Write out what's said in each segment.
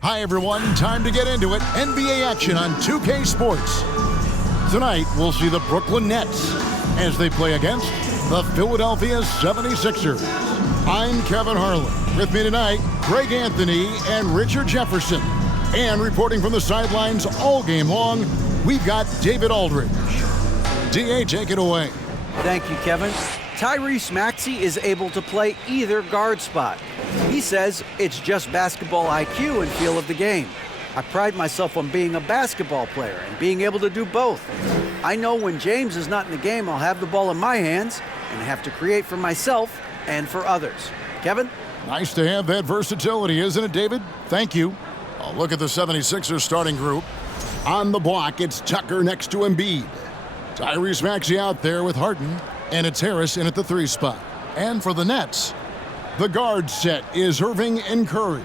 Hi, everyone. Time to get into it. NBA action on 2K Sports. Tonight, we'll see the Brooklyn Nets as they play against the Philadelphia 76ers. I'm Kevin Harlan. With me tonight, Greg Anthony and Richard Jefferson. And reporting from the sidelines all game long, we've got David Aldridge. DA, take it away. Thank you, Kevin. Tyrese Maxey is able to play either guard spot. He says it's just basketball IQ and feel of the game. I pride myself on being a basketball player and being able to do both. I know when James is not in the game, I'll have the ball in my hands and have to create for myself and for others. Kevin? Nice to have that versatility, isn't it, David? Thank you. I'll look at the 76ers starting group. On the block, it's Tucker next to Embiid. Tyrese Maxey out there with Harden, and it's Harris in at the 3 spot. And for the Nets, the guard set is Irving and Curry.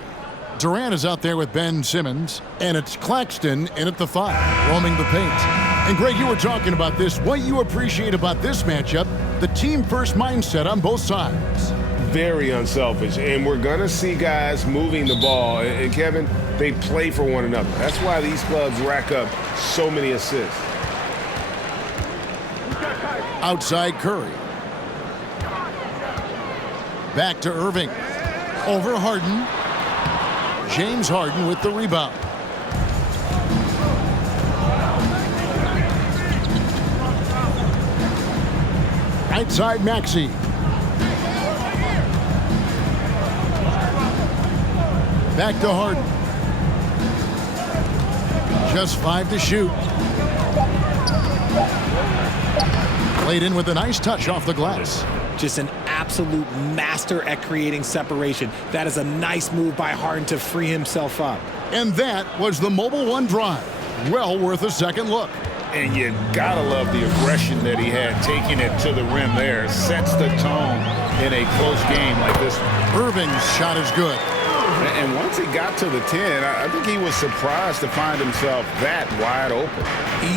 Durant is out there with Ben Simmons, and it's Claxton in at the 5, roaming the paint. And Greg, you were talking about this. What you appreciate about this matchup, the team-first mindset on both sides. Very unselfish, and we're going to see guys moving the ball. And Kevin, they play for one another. That's why these clubs rack up so many assists. Outside Curry. Back to Irving. Over Harden. James Harden with the rebound. Outside Maxey. Back to Harden. Just 5 to shoot. Played in with a nice touch off the glass. Just an absolute master at creating separation. That is a nice move by Harden to free himself up. And that was the Mobile One drive. Well worth a second look. And you gotta love the aggression that he had, taking it to the rim there. Sets the tone in a close game like this one. Irving's shot is good. And once he got to the 10, I think he was surprised to find himself that wide open.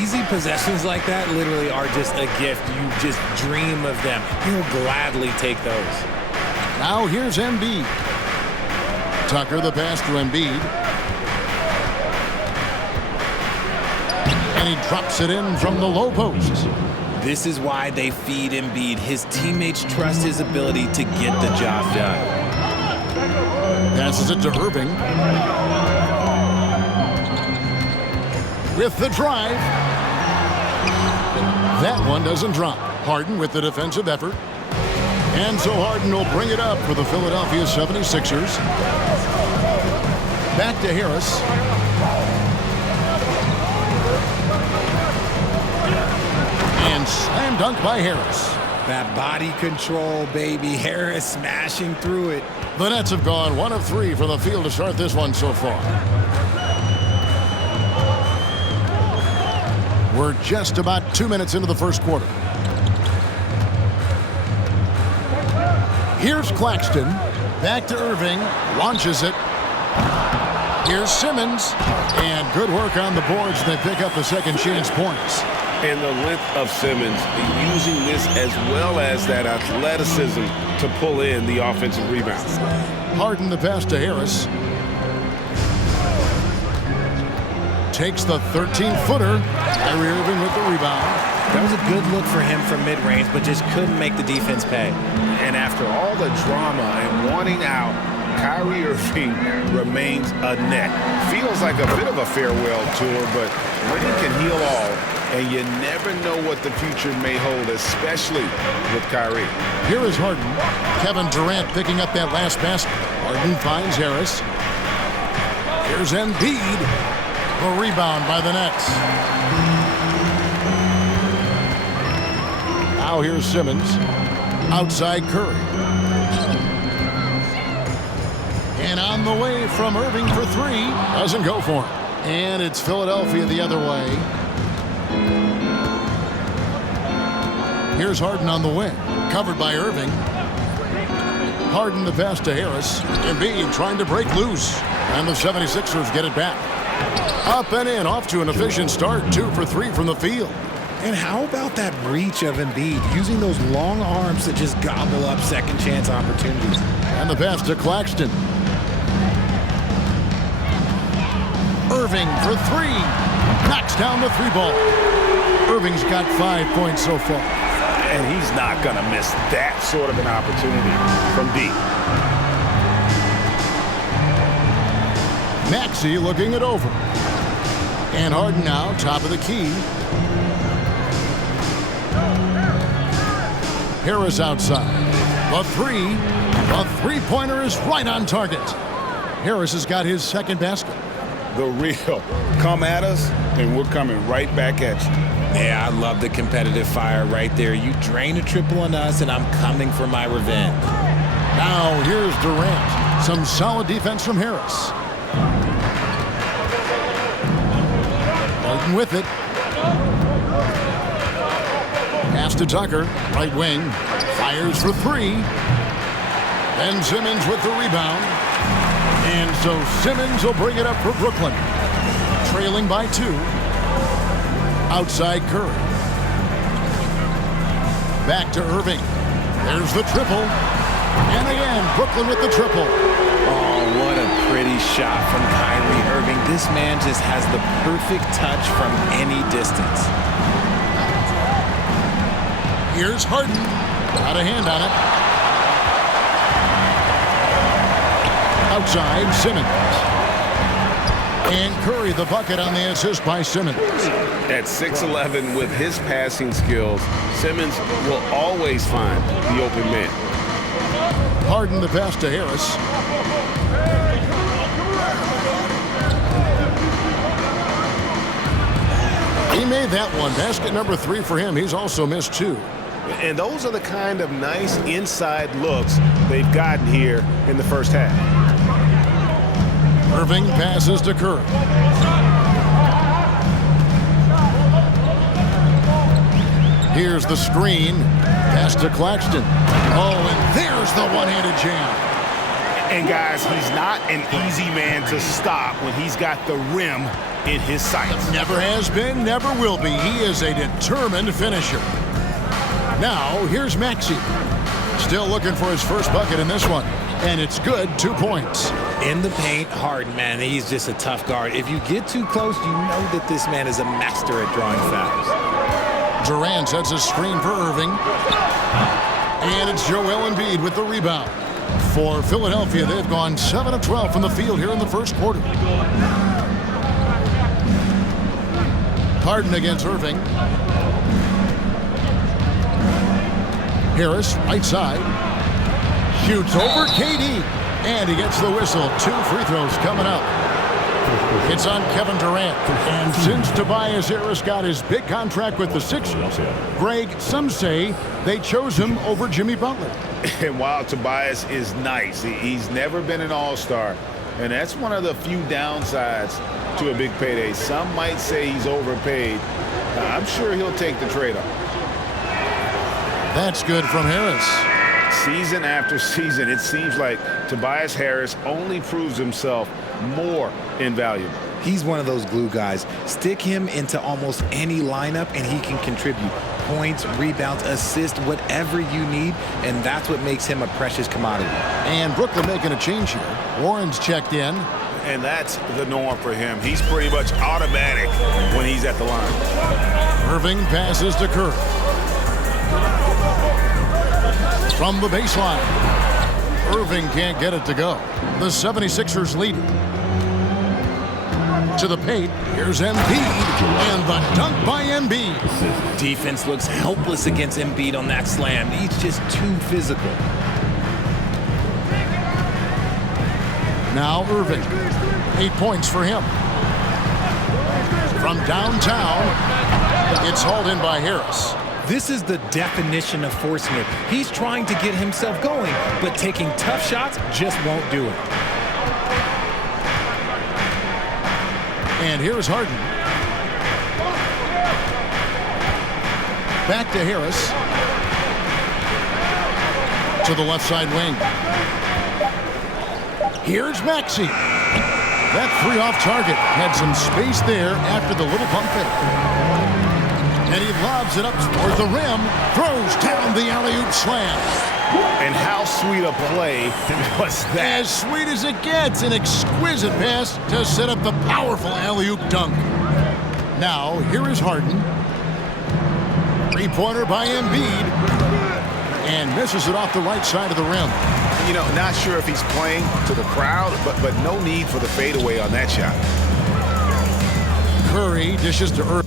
Easy possessions like that literally are just a gift. You just dream of them. He'll gladly take those. Now here's Embiid. Tucker the pass to Embiid. And he drops it in from the low post. This is why they feed Embiid. His teammates trust his ability to get the job done. Passes it to Irving. With the drive. That one doesn't drop. Harden with the defensive effort. And so Harden will bring it up for the Philadelphia 76ers. Back to Harris. And slam dunk by Harris. That body control, baby. Harris smashing through it. The Nets have gone 1 of 3 from the field to start this one so far. We're just about 2 minutes into the first quarter. Here's Claxton. Back to Irving. Launches it. Here's Simmons. And good work on the boards. They pick up the second chance points. And the length of Simmons, using this as well as that athleticism to pull in the offensive rebound. Harden the pass to Harris. Takes the 13-footer. Kyrie Irving with the rebound. That was a good look for him from mid-range, but just couldn't make the defense pay. And after all the drama and wanting out, Kyrie Irving remains a net. Feels like a bit of a farewell tour, but rain can heal all, and you never know what the future may hold, especially with Kyrie. Here is Harden. Kevin Durant picking up that last basket. Harden finds Harris. Here's Embiid. The rebound by the Nets. Now here's Simmons. Outside Curry. And on the way from Irving for 3. Doesn't go for him. And it's Philadelphia the other way. Here's Harden on the wing. Covered by Irving. Harden the pass to Harris. Embiid trying to break loose. And the 76ers get it back. Up and in, off to an efficient start. 2 for 3 from the field. And how about that reach of Embiid, using those long arms to just gobble up second chance opportunities. And the pass to Claxton. Irving for three. Knocks down the three ball. Irving's got 5 points so far. And he's not going to miss that sort of an opportunity from deep. Maxey looking it over. And Harden now, top of the key. Harris outside. The three-pointer is right on target. Harris has got his second basket. The real come at us, and we're coming right back at you. Yeah, I love the competitive fire right there. You drain a triple on us, and I'm coming for my revenge. Now here's Durant. Some solid defense from Harris. Harden with it. Pass to Tucker. Right wing. Fires for three. Ben Simmons with the rebound. And so Simmons will bring it up for Brooklyn. Trailing by 2. Outside Curry. Back to Irving. There's the triple. And again, Brooklyn with the triple. Oh, what a pretty shot from Kyrie Irving. This man just has the perfect touch from any distance. Here's Harden. Got a hand on it. Outside, Simmons. And Curry the bucket on the assist by Simmons. At 6'11", with his passing skills, Simmons will always find the open man. Harden the pass to Harris. He made that one. Basket number 3 for him. He's also missed 2. And those are the kind of nice inside looks they've gotten here in the first half. Irving passes to Curry. Here's the screen. Pass to Claxton. Oh, and there's the one-handed jam. And guys, he's not an easy man to stop when he's got the rim in his sights. Never has been, never will be. He is a determined finisher. Now, here's Maxey. Still looking for his first bucket in this one. And it's good, 2 points. In the paint, Harden, man, he's just a tough guard. If you get too close, you know that this man is a master at drawing fouls. Durant sets a screen for Irving. And it's Joel Embiid with the rebound. For Philadelphia, they've gone 7 of 12 from the field here in the first quarter. Harden against Irving. Harris, right side. Shoots over KD. And he gets the whistle. 2 free throws coming up. It's on Kevin Durant. And since Tobias Harris got his big contract with the Sixers, Greg, some say they chose him over Jimmy Butler. And while Tobias is nice, he's never been an all-star. And that's one of the few downsides to a big payday. Some might say he's overpaid. I'm sure he'll take the trade-off. That's good from Harris. Season after season, it seems like Tobias Harris only proves himself more invaluable. He's one of those glue guys. Stick him into almost any lineup and he can contribute points, rebounds, assists, whatever you need, and that's what makes him a precious commodity. And Brooklyn making a change here. Warren's checked in. And that's the norm for him. He's pretty much automatic when he's at the line. Irving passes to Curry. From the baseline. Irving can't get it to go. The 76ers lead. To the paint. Here's Embiid. And the dunk by Embiid. Defense looks helpless against Embiid on that slam. He's just too physical. Now Irving. 8 points for him. From downtown, it's hauled in by Harris. This is the definition of forcing it. He's trying to get himself going, but taking tough shots just won't do it. And here's Harden. Back to Harris. To the left side wing. Here's Maxey. That 3 off target. Had some space there after the little pump fake. And he lobs it up toward the rim. Throws down the alley-oop slam. And how sweet a play was that? As sweet as it gets. An exquisite pass to set up the powerful alley-oop dunk. Now, here is Harden. Three-pointer by Embiid. And misses it off the right side of the rim. You know, not sure if he's playing to the crowd, but no need for the fadeaway on that shot. Curry dishes to Irving.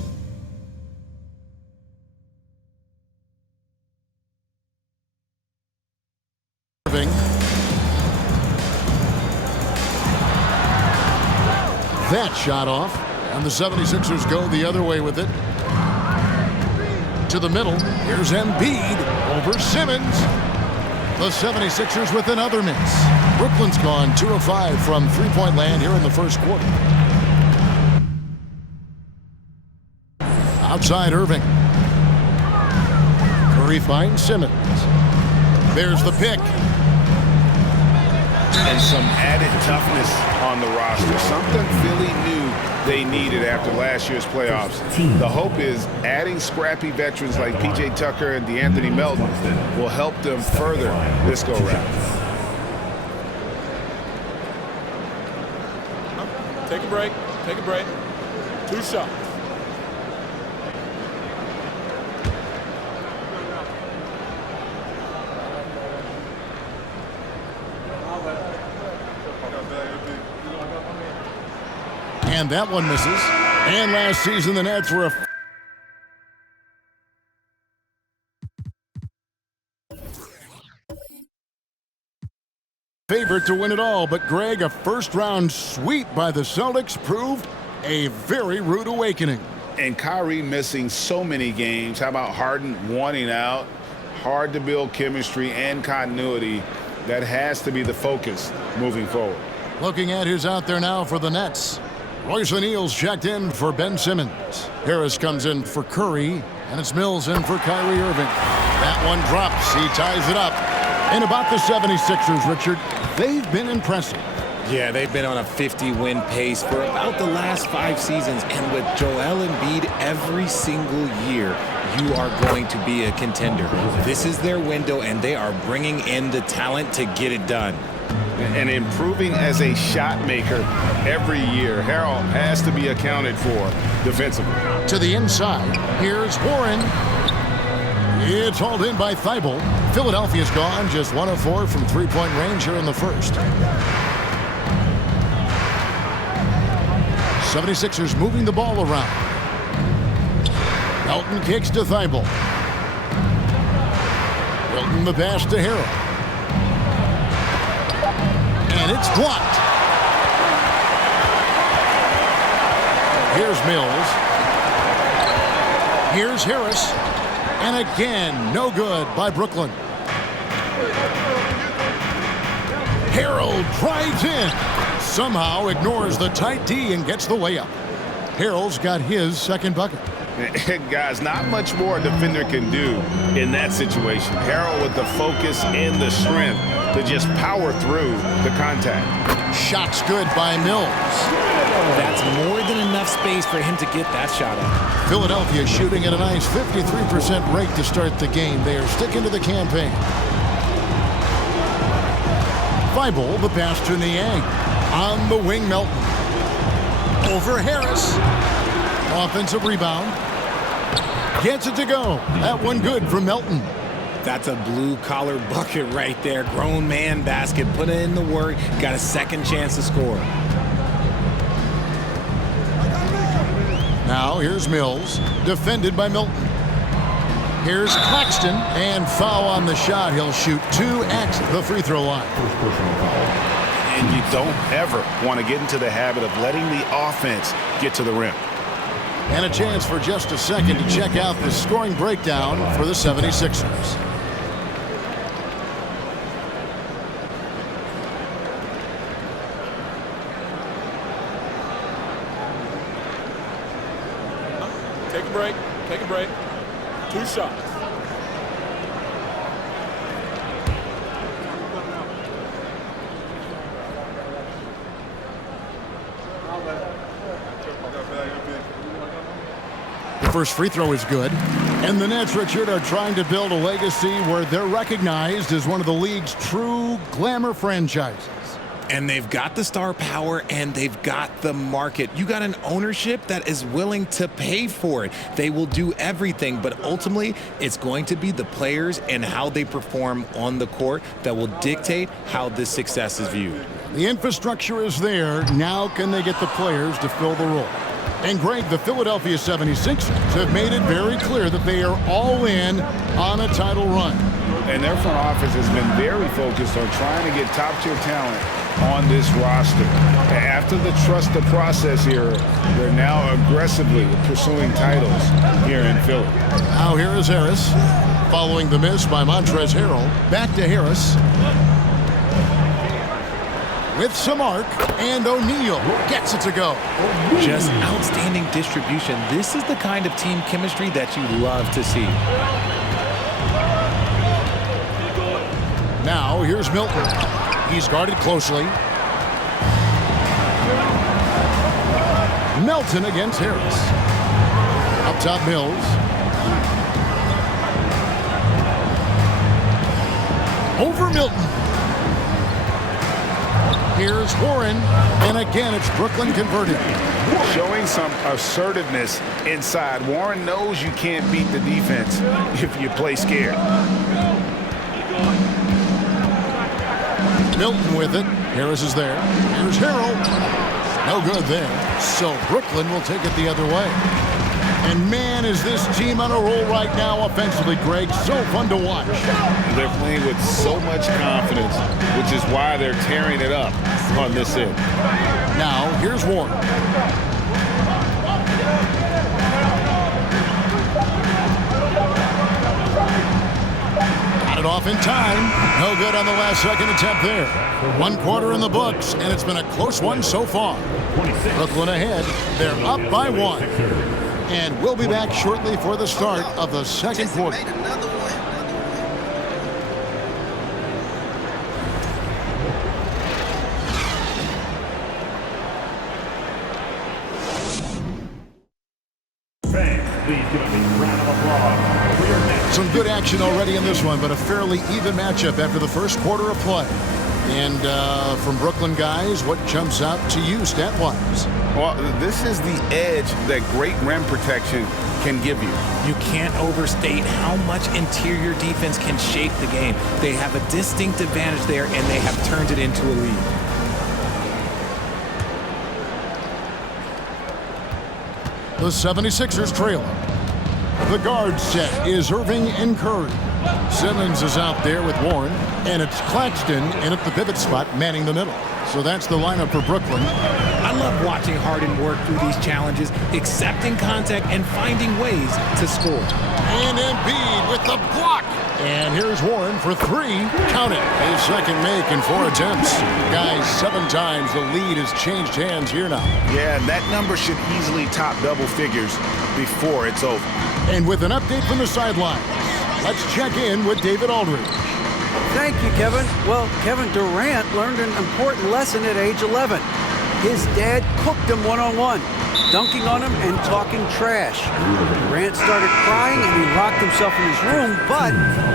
That shot off, and the 76ers go the other way with it. To the middle, here's Embiid over Simmons. The 76ers with another miss. Brooklyn's gone 2 of 5 from three-point land here in the first quarter. Outside Irving. Curry finds Simmons. There's the pick. And some added toughness on the roster. Something Philly knew they needed after last year's playoffs. The hope is adding scrappy veterans like P.J. Tucker and DeAnthony Melton will help them further this go-round. Take a break. Take a break. 2 shots. And that one misses. And last season, the Nets were a favorite to win it all. But, Greg, a first-round sweep by the Celtics proved a very rude awakening. And Kyrie missing so many games. How about Harden wanting out? Hard to build chemistry and continuity. That has to be the focus moving forward. Looking at who's out there now for the Nets. Royce O'Neal's checked in for Ben Simmons. Harris comes in for Curry, and it's Mills in for Kyrie Irving. That one drops. He ties it up. And about the 76ers, Richard, they've been impressive. Yeah, they've been on a 50-win pace for about the last 5 seasons. And with Joel Embiid every single year, you are going to be a contender. This is their window, and they are bringing in the talent to get it done. And improving as a shot maker every year. Harrell has to be accounted for defensively. To the inside, here's Warren. It's hauled in by Thibault. Philadelphia's gone just 1 of 4 from three-point range here in the first. 76ers moving the ball around. Melton kicks to Thibault. Milton the pass to Harrell. And it's blocked. Here's Mills. Here's Harris. And again, no good by Brooklyn. Harrell drives in. Somehow ignores the tight D and gets the layup. Harrell's got his second bucket. Guys, not much more a defender can do in that situation. Harrell with the focus and the strength to just power through the contact. Shot's good by Mills. That's more than enough space for him to get that shot up. Philadelphia shooting at a nice 53% rate to start the game. They are sticking to the campaign. Thibault, the pass to Niang. On the wing, Melton. Over Harris. Offensive rebound. Gets it to go. That one good from Melton. That's a blue-collar bucket right there. Grown man basket. Put in the work. Got a second chance to score. Now here's Mills. Defended by Milton. Here's Claxton. And foul on the shot. He'll shoot 2 at the free throw line. And you don't ever want to get into the habit of letting the offense get to the rim. And a chance for just a second to check out the scoring breakdown for the 76ers. Take a break. Take a break. 2 shots. The first free throw is good. And the Nets, Richard, are trying to build a legacy where they're recognized as one of the league's true glamour franchises. And they've got the star power and they've got the market. You got an ownership that is willing to pay for it. They will do everything, but ultimately it's going to be the players and how they perform on the court that will dictate how this success is viewed. The infrastructure is there. Now can they get the players to fill the role? And Greg, the Philadelphia 76ers have made it very clear that they are all in on a title run. And their front office has been very focused on trying to get top-tier talent on this roster. After the trust the process era, they're now aggressively pursuing titles here in Philly. Now here is Harris, following the miss by Montrezl Harrell. Back to Harris. With some arc, and O'Neal gets it to go. Just outstanding distribution. This is the kind of team chemistry that you love to see. Now here's Milton. He's guarded closely. Melton against Harris. Up top, Mills. Over Milton. Here's Warren. And again, it's Brooklyn converted. Showing some assertiveness inside. Warren knows you can't beat the defense if you play scared. Milton with it. Harris is there. Here's Harrell. No good there. So Brooklyn will take it the other way. And man, is this team on a roll right now offensively, Greg. So fun to watch. They're playing with so much confidence, which is why they're tearing it up on this end. Now, here's Warren. Got it off in time. No good on the last second attempt there. 1 quarter in the books, and it's been a close one so far. Brooklyn ahead. They're up by 1. And we'll be back shortly for the start of the second quarter. Some good action already in this one, but a fairly even matchup after the first quarter of play. And from Brooklyn guys, what jumps out to you stat-wise? Well, this is the edge that great rim protection can give you. You can't overstate how much interior defense can shape the game. They have a distinct advantage there, and they have turned it into a lead. The 76ers trail. The guard set is Irving and Curry. Simmons is out there with Warren, and it's Claxton in at the pivot spot, manning the middle. So that's the lineup for Brooklyn. I love watching Harden work through these challenges, accepting contact and finding ways to score. And Embiid with the block. And here's Warren for 3. Count it. His second make in 4 attempts. Guys, 7 times the lead has changed hands here now. Yeah, that number should easily top double figures before it's over. And with an update from the sideline, let's check in with David Aldridge. Thank you, Kevin. Well, Kevin Durant learned an important lesson at age 11. His dad cooked him one-on-one, dunking on him and talking trash. Durant started crying and he locked himself in his room, but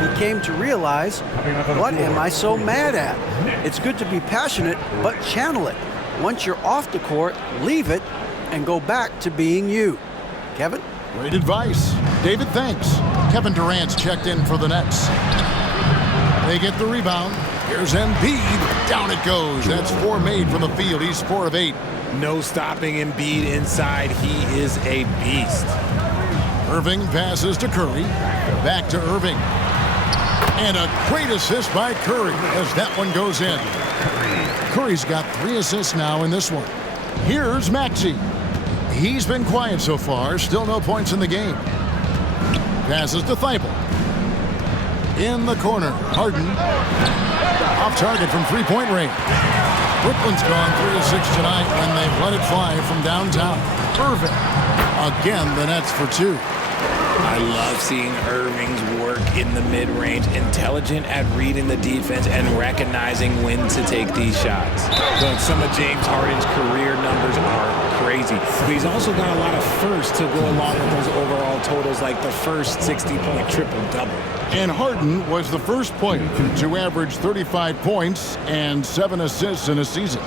he came to realize, what am I so mad at? It's good to be passionate, but channel it. Once you're off the court, leave it and go back to being you. Kevin? Great advice. David, thanks. Kevin Durant's checked in for the Nets. They get the rebound. Here's Embiid. Down it goes. That's 4 made from the field. He's 4 of 8. No stopping Embiid inside. He is a beast. Irving passes to Curry. Back to Irving. And a great assist by Curry as that one goes in. Curry's got 3 assists now in this one. Here's Maxey. He's been quiet so far. Still no points in the game. Passes to Thibault. In the corner, Harden. Off target from 3-point range. Brooklyn's gone 3 of 6 tonight, and they've let it fly from downtown. Irving. Again, the Nets for 2. I love seeing Irving's work in the mid-range, intelligent at reading the defense and recognizing when to take these shots. Look, some of James Harden's career numbers are crazy, but he's also got a lot of firsts to go along with those overall totals, like the first 60-point triple-double. And Harden was the first player to average 35 points and 7 assists in a season.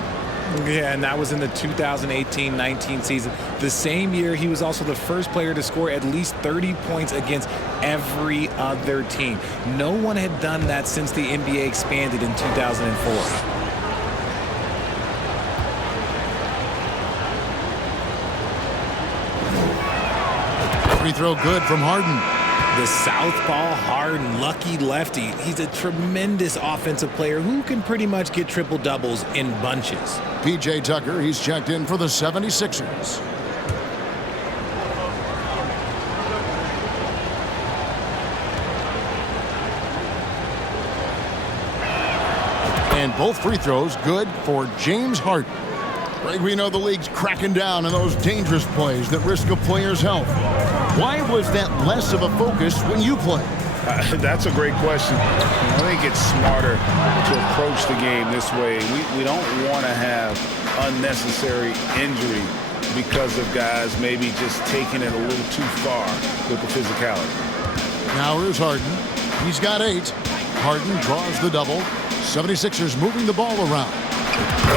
Yeah, and that was in the 2018-19 season. The same year, he was also the first player to score at least 30 points against every other team. No one had done that since the NBA expanded in 2004. Free throw good from Harden. The southpaw Harden, lucky lefty. He's a tremendous offensive player who can pretty much get triple-doubles in bunches. P.J. Tucker, he's checked in for the 76ers. And both free throws good for James Harden. Greg, we know the league's cracking down on those dangerous plays that risk a player's health. Why was that less of a focus when you play? That's a great question. I think it's smarter to approach the game this way. We don't want to have unnecessary injury because of guys maybe just taking it a little too far with the physicality. Now here's Harden. He's got 8. Harden draws the double. 76ers moving the ball around.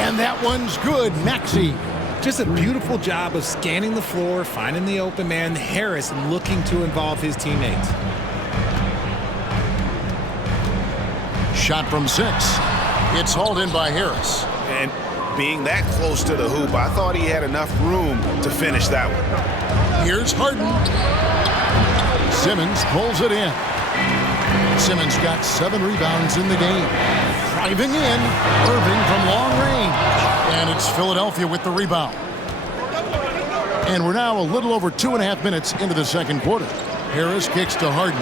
And that one's good. Maxey. Just a beautiful job of scanning the floor, finding the open man. Harris looking to involve his teammates. Shot from 6. It's hauled in by Harris. And being that close to the hoop, I thought he had enough room to finish that one. Here's Harden. Simmons pulls it in. Simmons got 7 rebounds in the game. Driving in, Irving from long range. And it's Philadelphia with the rebound. And we're now a little over 2.5 minutes into the second quarter. Harris kicks to Harden.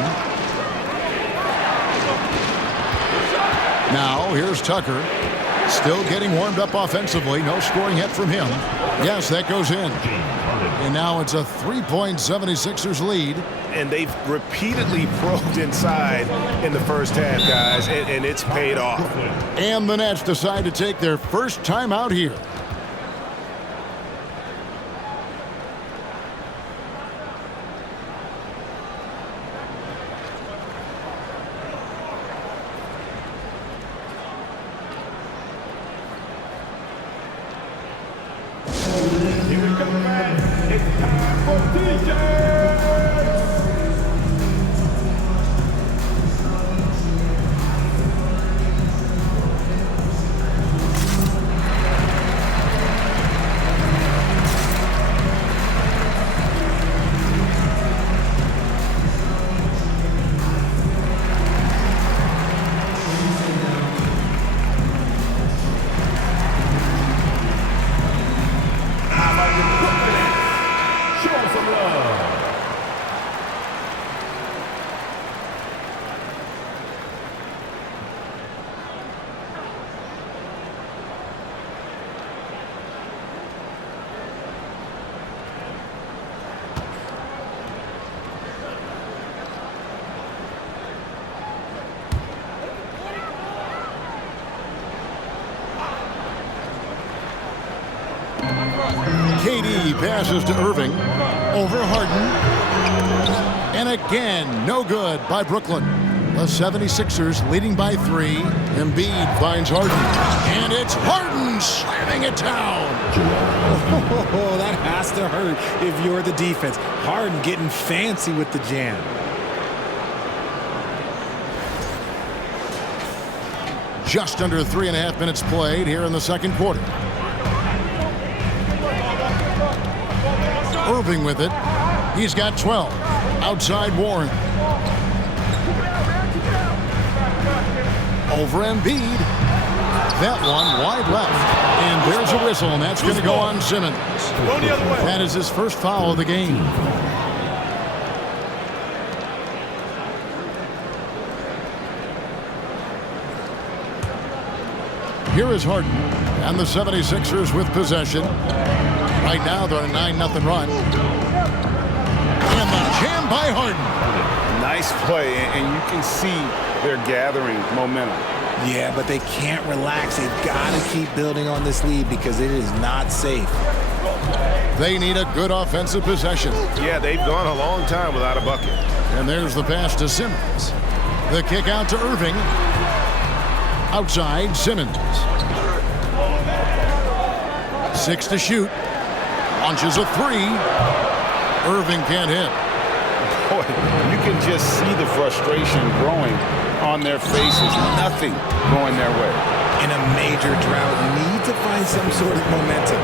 Now here's Tucker. Still getting warmed up offensively. No scoring yet from him. Yes, that goes in. And now it's a 3-point 76ers lead. And they've repeatedly probed inside in the first half, guys, and it's paid off. And the Nets decide to take their first time out here. Here we go, man. It's time for DJ. KD passes to Irving. Over Harden. And again, no good by Brooklyn. The 76ers leading by 3. Embiid finds Harden. And it's Harden slamming it down. Oh, that has to hurt if you're the defense. Harden getting fancy with the jam. Just under 3.5 minutes played here in the second quarter. Irving with it. He's got 12. Outside Warren. Over Embiid. That one wide left. And there's a whistle, and that's going to go on Simmons. That is his first foul of the game. Here is Harden. And the 76ers with possession. Right now, they're on a 9-0 run. And the jammed by Harden. Nice play, and you can see they're gathering momentum. Yeah, but they can't relax. They've got to keep building on this lead because it is not safe. They need a good offensive possession. Yeah, they've gone a long time without a bucket. And there's the pass to Simmons. The kick out to Irving. Outside, Simmons. 6 to shoot. Launches a 3. Irving can't hit. Boy, you can just see the frustration growing on their faces. Nothing going their way. In a major drought, need to find some sort of momentum.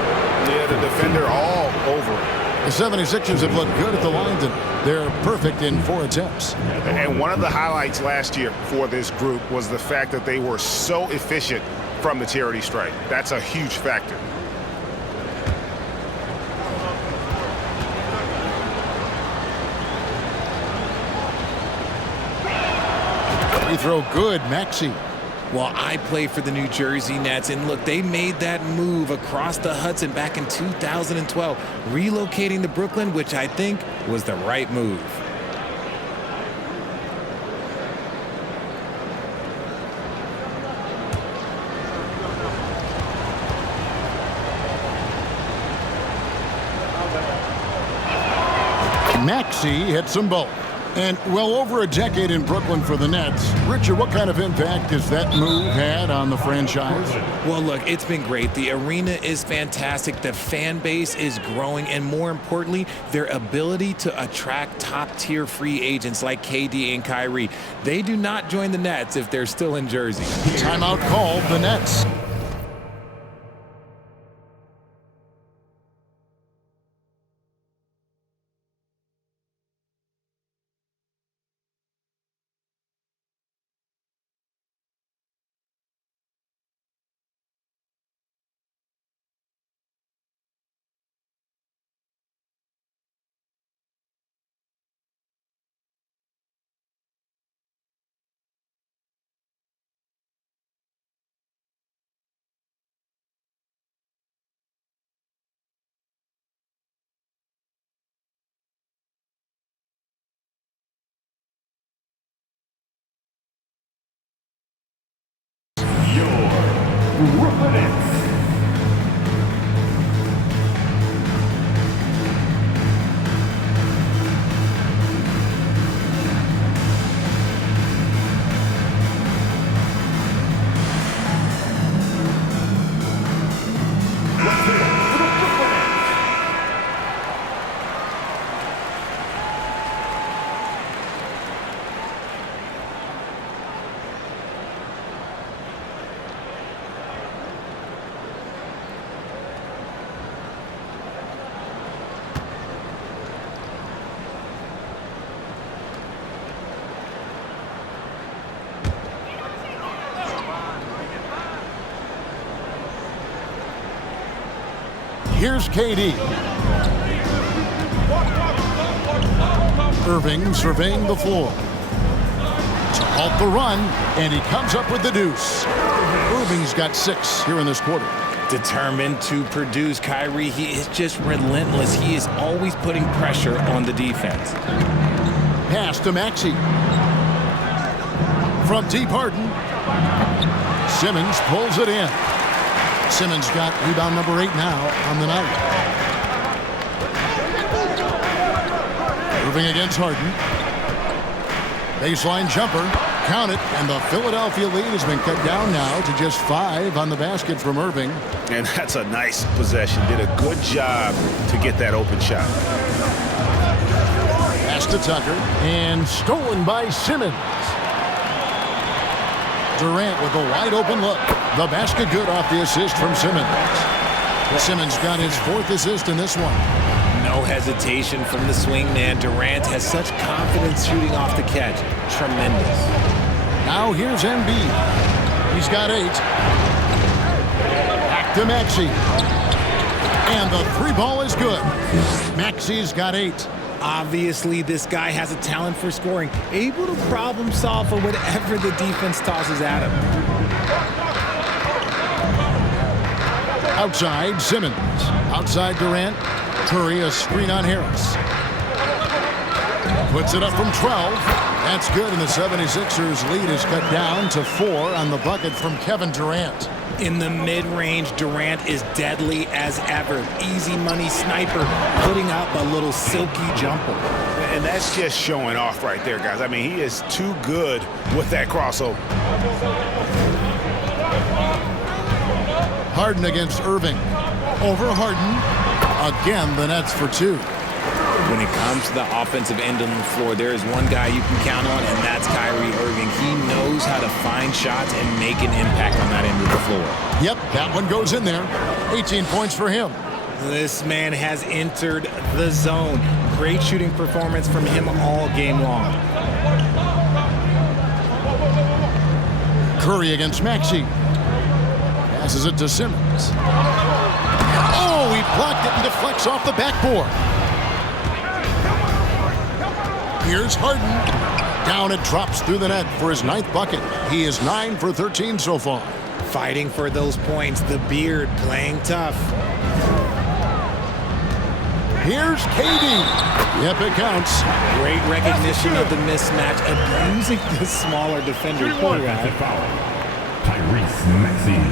Yeah, the defender all over it. The 76ers have looked good at the line, and they're perfect in 4 attempts. And one of the highlights last year for this group was the fact that they were so efficient from the charity stripe. That's a huge factor. Free throw good, Maxey. Well, I play for the New Jersey Nets, and look, they made that move across the Hudson back in 2012, relocating to Brooklyn, which I think was the right move. Maxey hits them both. And well over a decade in Brooklyn for the Nets. Richard, what kind of impact has that move had on the franchise? Well, look, it's been great. The arena is fantastic. The fan base is growing. And more importantly, their ability to attract top-tier free agents like KD and Kyrie. They do not join the Nets if they're still in Jersey. Timeout called the Nets. Here's KD. Irving surveying the floor. To halt the run, and he comes up with the deuce. Irving's got 6 here in this quarter. Determined to produce. Kyrie, he is just relentless. He is always putting pressure on the defense. Pass to Maxey. From deep, Harden. Simmons pulls it in. Simmons got rebound number 8 now on the night. Moving against Harden. Baseline jumper. Count it. And the Philadelphia lead has been cut down now to just 5 on the basket from Irving. And that's a nice possession. Did a good job to get that open shot. Pass to Tucker. And stolen by Simmons. Durant with a wide open look. The basket good off the assist from Simmons. Simmons got his 4th assist in this one. No hesitation from the swing man. Durant has such confidence shooting off the catch. Tremendous. Now here's Embiid. He's got 8. Back to Maxey. And the 3 ball is good. Maxey's got 8. Obviously, this guy has a talent for scoring, able to problem solve for whatever the defense tosses at him. Outside, Simmons. Outside, Durant. Curry, a screen on Harris. Puts it up from 12. That's good, and the 76ers lead is cut down to 4 on the bucket from Kevin Durant. In the mid-range, Durant is deadly as ever. Easy money sniper, putting up a little silky jumper. And that's just showing off right there, guys. I mean, he is too good with that crossover. Harden against Irving. Over Harden. Again, the Nets for 2. When it comes to the offensive end of the floor, there is one guy you can count on, and that's Kyrie Irving. He knows how to find shots and make an impact on that end of the floor. Yep, that one goes in there. 18 points for him. This man has entered the zone. Great shooting performance from him all game long. Curry against Maxey. Passes it to Simmons. Oh, he blocked it and deflects off the backboard. Here's Harden. Down it drops through the net for his 9th bucket. He is 9 for 13 so far. Fighting for those points. The beard playing tough. Here's KD. Yep, it counts. Great recognition of the mismatch, abusing the smaller defender. Tyrese Maxey.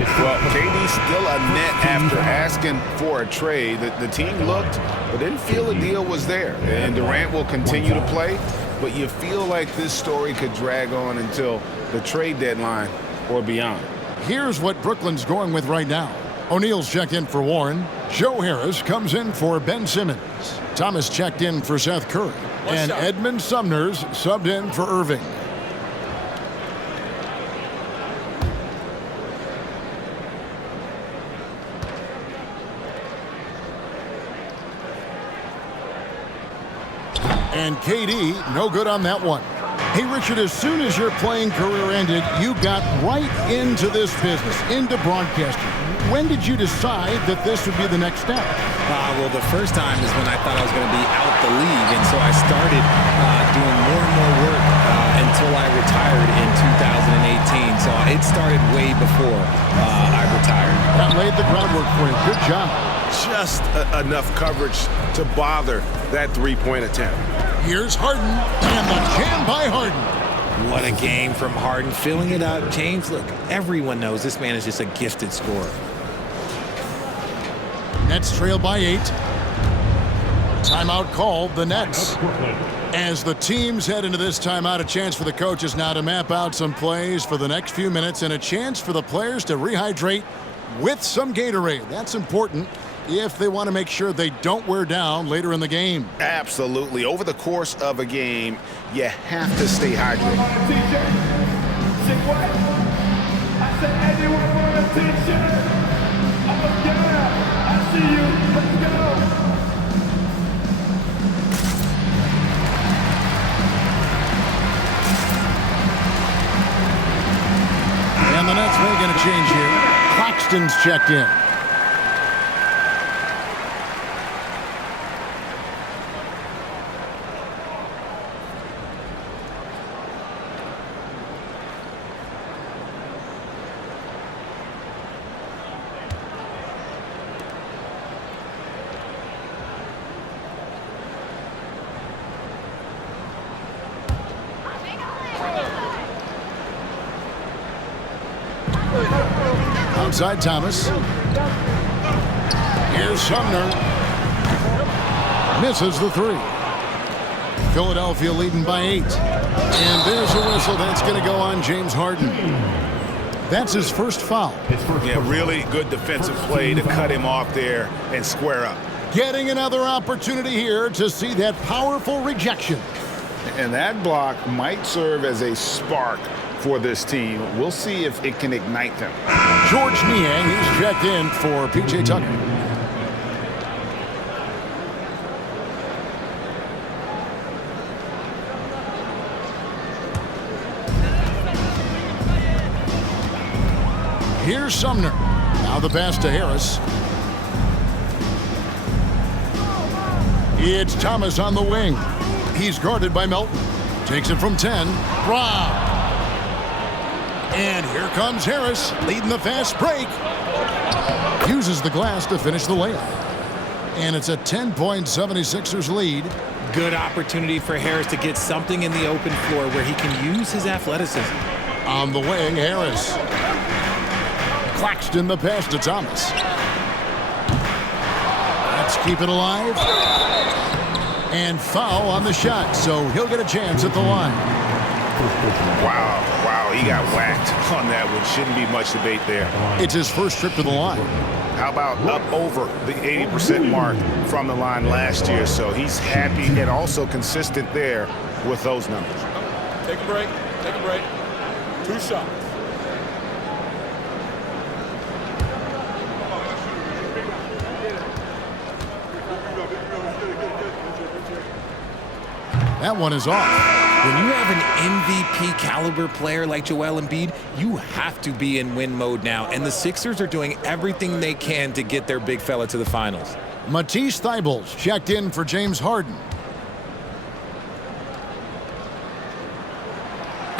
Well, KD's still a net after asking for a trade. The team looked, but didn't feel a deal was there. And Durant will continue to play, but you feel like this story could drag on until the trade deadline or beyond. Here's what Brooklyn's going with right now. O'Neal's checked in for Warren. Joe Harris comes in for Ben Simmons. Thomas checked in for Seth Curry. And Edmund Sumner's subbed in for Irving. And KD, no good on that one. Hey, Richard, as soon as your playing career ended, you got right into this business, into broadcasting. When did you decide that this would be the next step? Well, the first time is when I thought I was going to be out the league, and so I started doing more and more work until I retired in 2018. So it started way before I retired. That laid the groundwork for you. Good job. Just enough coverage to bother that three-point attempt. Here's Harden, and the jam by Harden. What a game from Harden, filling it up. James, look, everyone knows this man is just a gifted scorer. Nets trail by 8. Timeout called, the Nets. As the teams head into this timeout, a chance for the coaches now to map out some plays for the next few minutes and a chance for the players to rehydrate with some Gatorade. That's important if they want to make sure they don't wear down later in the game. Absolutely. Over the course of a game, you have to stay hydrated. I said, anyone want a t-shirt? Oh, yeah. I see you. Let's go. And the Nets making a change here. Claxton's checked in. Outside Thomas. Here's Sumner. Misses the 3. Philadelphia leading by 8. And there's a whistle that's going to go on James Harden. That's his first foul. Yeah, really good defensive play to cut him off there and square up. Getting another opportunity here to see that powerful rejection. And that block might serve as a spark for this team. We'll see if it can ignite them. George Niang, he's checked in for P.J. Tucker. Here's Sumner. Now the pass to Harris. It's Thomas on the wing. He's guarded by Melton. Takes it from 10. Brown. And here comes Harris, leading the fast break. Uses the glass to finish the layup. And it's a 10-point 76ers lead. Good opportunity for Harris to get something in the open floor where he can use his athleticism. On the wing, Harris. Claxton the pass to Thomas. Let's keep it alive. And foul on the shot, so he'll get a chance at the line. Wow, he got whacked on that one. Shouldn't be much debate there. It's his first trip to the line. How about up over the 80% mark from the line last year? So he's happy and also consistent there with those numbers. Take a break. Take a break. 2 shots. That one is off. When you have an MVP caliber player like Joel Embiid, you have to be in win mode now, and the Sixers are doing everything they can to get their big fella to the finals. Matisse Thybulle checked in for James Harden.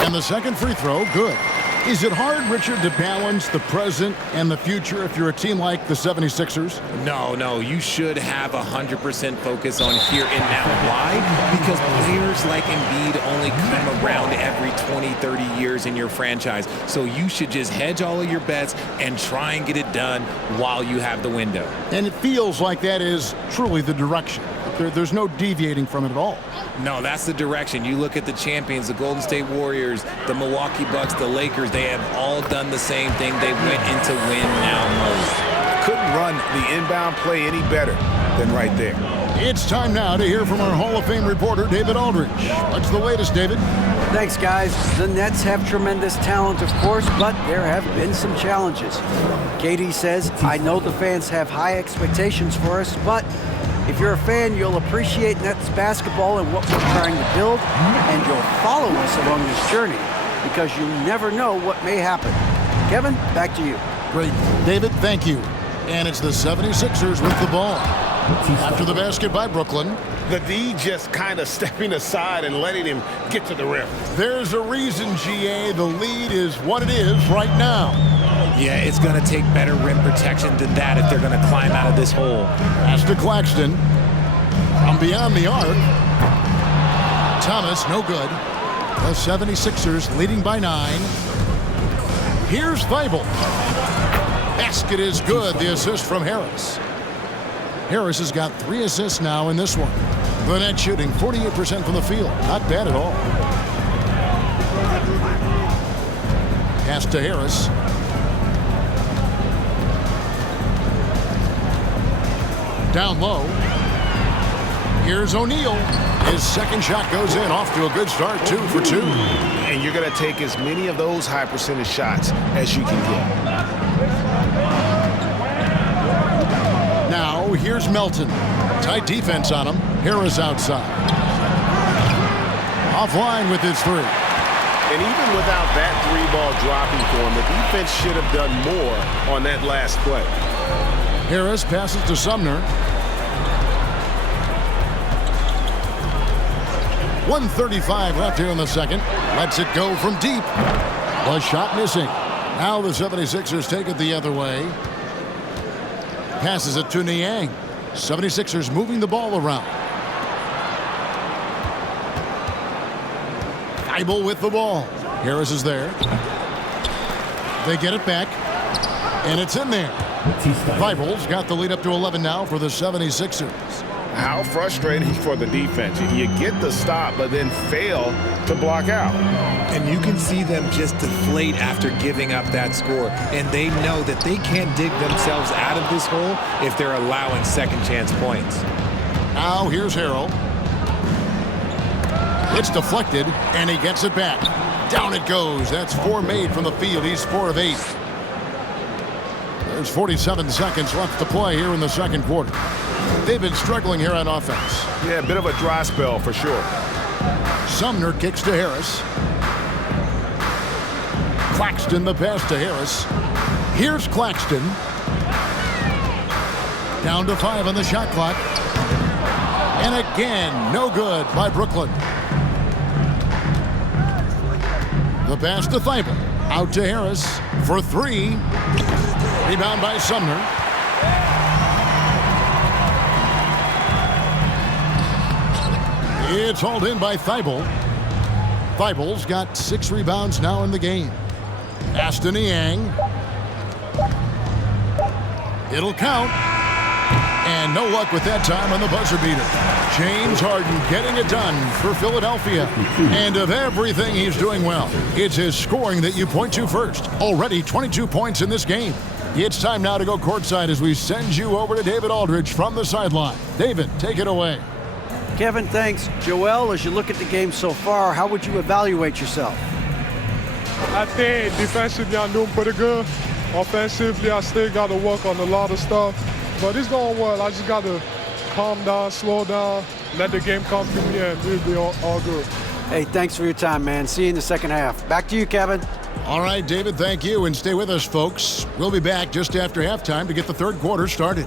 And the second free throw, good. Is it hard, Richard, to balance the present and the future if you're a team like the 76ers? No, you should have 100% focus on here and now. Why? Because players like Embiid only come around every 20, 30 years in your franchise. So you should just hedge all of your bets and try and get it done while you have the window. And it feels like that is truly the direction. There's no deviating from it at all. No, that's the direction. You look at the champions, the Golden State Warriors, the Milwaukee Bucks, the Lakers, they have all done the same thing. They went into win now mode. Couldn't run the inbound play any better than right there. It's time now to hear from our Hall of Fame reporter, David Aldridge. What's the latest, David? Thanks, guys. The Nets have tremendous talent, of course, but there have been some challenges. KD says, I know the fans have high expectations for us, but if you're a fan, you'll appreciate Nets basketball and what we're trying to build, and you'll follow us along this journey because you never know what may happen. Kevin, back to you. Great. David, thank you. And it's the 76ers with the ball. After the basket by Brooklyn. The D just kind of stepping aside and letting him get to the rim. There's a reason, GA, the lead is what it is right now. Yeah, it's going to take better rim protection than that if they're going to climb out of this hole. Pass to Claxton. From beyond the arc. Thomas, no good. The 76ers leading by 9. Here's Thybulle. Basket is good. The assist from Harris. Harris has got 3 assists now in this one. The Nets shooting 48% from the field. Not bad at all. Pass to Harris. Down low. Here's O'Neal. His second shot goes in. Off to a good start. 2 for 2. And you're going to take as many of those high percentage shots as you can get. Now here's Melton. Tight defense on him. Harris outside. Offline with his 3. And even without that 3-ball dropping for him, the defense should have done more on that last play. Harris passes to Sumner. 1:35 left here in the second. Lets it go from deep. The shot missing. Now the 76ers take it the other way. Passes it to Niang. 76ers moving the ball around. Thybulle with the ball. Harris is there. They get it back. And it's in there. Thybulle's got the lead up to 11 now for the 76ers. How frustrating for the defense. You get the stop, but then fail to block out. And you can see them just deflate after giving up that score. And they know that they can't dig themselves out of this hole if they're allowing second chance points. Now here's Harrell. It's deflected, and he gets it back. Down it goes. That's 4 made from the field. He's 4 of 8. There's 47 seconds left to play here in the second quarter. They've been struggling here on offense. Yeah, a bit of a dry spell for sure. Sumner kicks to Harris. Claxton the pass to Harris. Here's Claxton. Down to 5 on the shot clock. And again, no good by Brooklyn. The pass to Thybulle. Out to Harris for 3. Rebound by Sumner. It's hauled in by Thibault. Thibault's got 6 rebounds now in the game. Aston Yang. It'll count. And no luck with that time on the buzzer beater. James Harden getting it done for Philadelphia. And of everything he's doing well, it's his scoring that you point to first. Already 22 points in this game. It's time now to go courtside as we send you over to David Aldridge from the sideline. David, take it away. Kevin, thanks. Joel, as you look at the game so far, how would you evaluate yourself? I think defensively I'm doing pretty good. Offensively, I still got to work on a lot of stuff. But it's going well. I just got to calm down, slow down, let the game come to me, and it'll be all good. Hey, thanks for your time, man. See you in the second half. Back to you, Kevin. All right, David, thank you. And stay with us, folks. We'll be back just after halftime to get the third quarter started.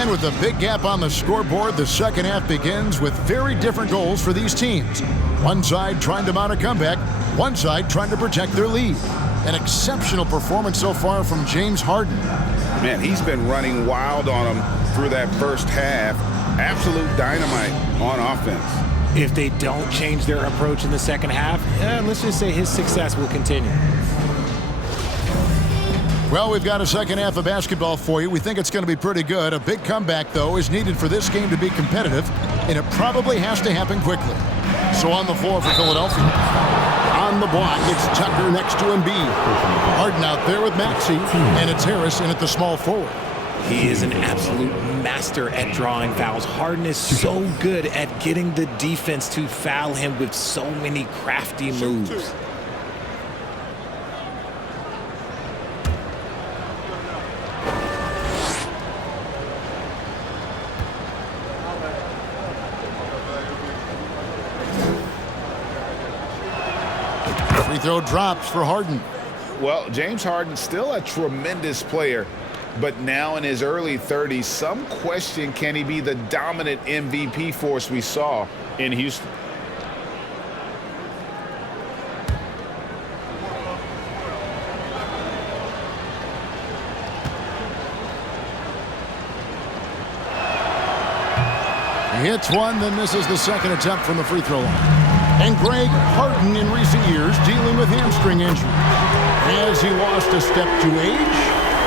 And with a big gap on the scoreboard, the second half begins with very different goals for these teams. One side trying to mount a comeback, one side trying to protect their lead. An exceptional performance so far from James Harden. Man, he's been running wild on them through that first half. Absolute dynamite on offense. If they don't change their approach in the second half, let's just say his success will continue. Well, we've got a second half of basketball for you. We think it's going to be pretty good. A big comeback, though, is needed for this game to be competitive, and it probably has to happen quickly. So on the floor for Philadelphia. On the block, it's Tucker next to Embiid. Harden out there with Maxey, and it's Harris in at the small forward. He is an absolute master at drawing fouls. Harden is so good at getting the defense to foul him with so many crafty moves. Free throw drops for Harden. Well, James Harden still a tremendous player, but now in his early 30s, some question, can he be the dominant MVP force we saw in Houston? He hits one, then misses the second attempt from the free throw line. And Greg Harden in recent years dealing with hamstring injury. Has he lost a step to age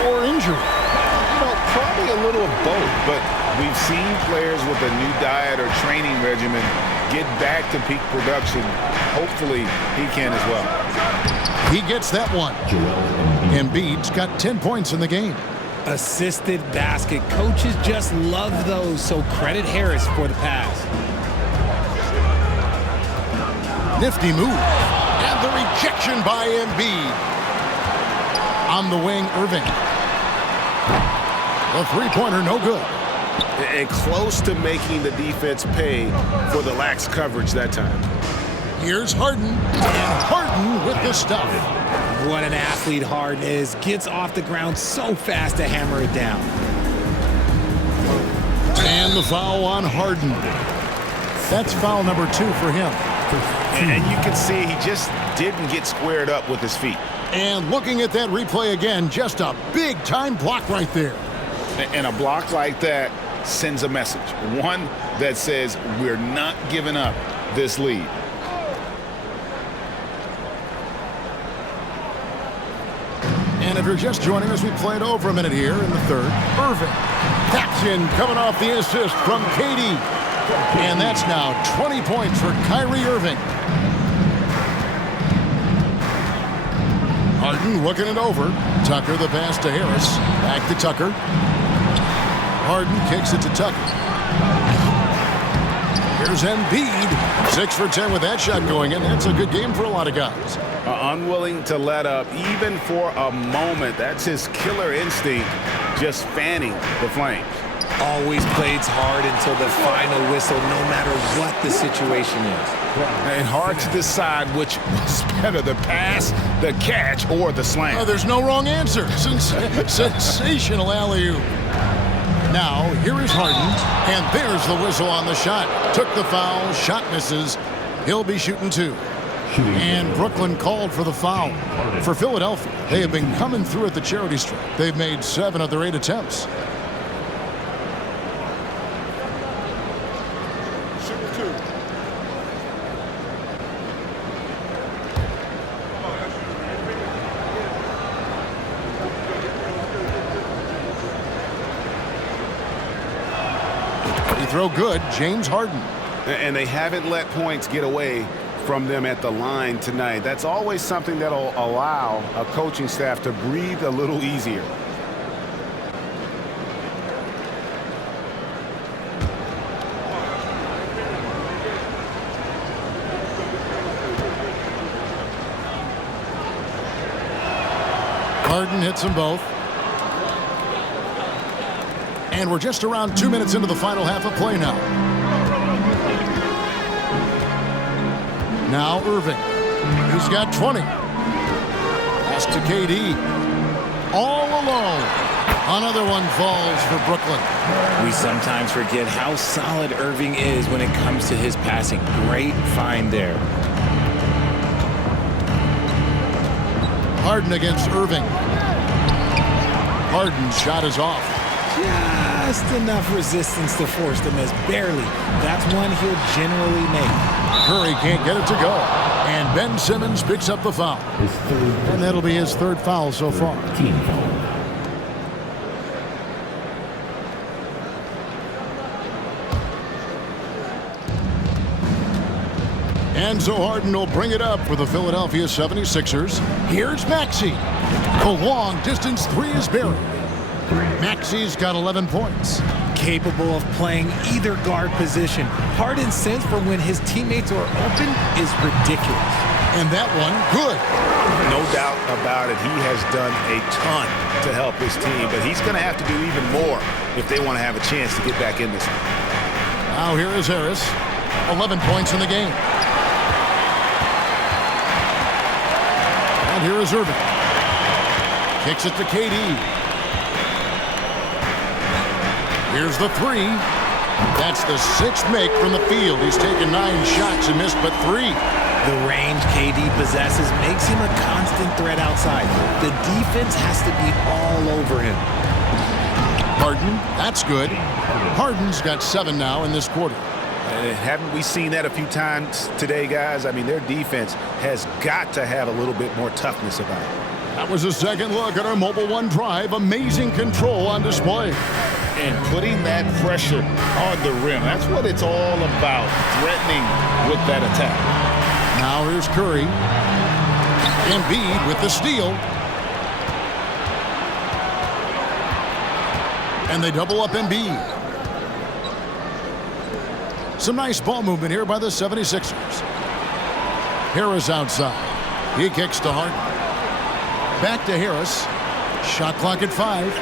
or injury? You know, probably a little of both, but we've seen players with a new diet or training regimen get back to peak production. Hopefully, he can as well. He gets that one. Embiid's got 10 points in the game. Assisted basket. Coaches just love those, so credit Harris for the pass. Nifty move. And the rejection by Embiid. On the wing, Irving. The three-pointer, no good. And close to making the defense pay for the lax coverage that time. Here's Harden. And Harden with the stuff. What an athlete Harden is. Gets off the ground so fast to hammer it down. And the foul on Harden. That's foul number 2 for him. And you can see he just didn't get squared up with his feet. And looking at that replay again, just a big-time block right there. And a block like that sends a message. One that says we're not giving up this lead. And if you're just joining us, we played over a minute here in the third. Irving taps in, coming off the assist from KD. And that's now 20 points for Kyrie Irving. Harden looking it over. Tucker the pass to Harris. Back to Tucker. Harden kicks it to Tucker. Here's Embiid. 6 for 10 with that shot going in. That's a good game for a lot of guys. Unwilling to let up even for a moment. That's his killer instinct, just fanning the flames. Always plays hard until the final whistle, no matter what the situation is. And hard to decide which was better, the pass, the catch, or the slam. Oh, there's no wrong answer. Sensational alley-oop. Now, here is Harden, and there's the whistle on the shot. Took the foul, shot misses. He'll be shooting 2. And Brooklyn called for the foul. For Philadelphia, they have been coming through at the charity stripe. They've made 7 of their 8 attempts. Free throw good, James Harden. And they haven't let points get away from them at the line tonight. That's always something that'll allow a coaching staff to breathe a little easier. Harden hits them both. And we're just around 2 minutes into the final half of play now. Now Irving. He's got 20. Pass to KD. All alone. Another one falls for Brooklyn. We sometimes forget how solid Irving is when it comes to his passing. Great find there. Harden against Irving. Harden's shot is off. Just enough resistance to force the miss. Barely. That's one he'll generally make. Curry can't get it to go. And Ben Simmons picks up the foul. And that'll be his third foul so far. Team foul. And so Harden will bring it up for the Philadelphia 76ers. Here's Maxey. The long distance three is buried. Maxey's got 11 points. Capable of playing either guard position. Harden's sense for when his teammates are open is ridiculous. And that one, good. No doubt about it. He has done a ton to help his team, but he's going to have to do even more if they want to have a chance to get back in this one. Now here is Harris. 11 points in the game. And here is Irving. Kicks it to KD. Here's the three. That's the sixth make from the field. He's taken 9 shots and missed but 3. The range KD possesses makes him a constant threat outside. The defense has to be all over him. Harden, that's good. Harden's got 7 now in this quarter. Haven't we seen that a few times today, guys? I mean, their defense has got to have a little bit more toughness about it. That was a second look at our Mobile One drive. Amazing control on display. And putting that pressure on the rim. That's what it's all about, threatening with that attack. Now here's Curry. Embiid with the steal. And they double up Embiid. Some nice ball movement here by the 76ers. Harris outside. He kicks to Harden. Back to Harris. Shot clock at 5.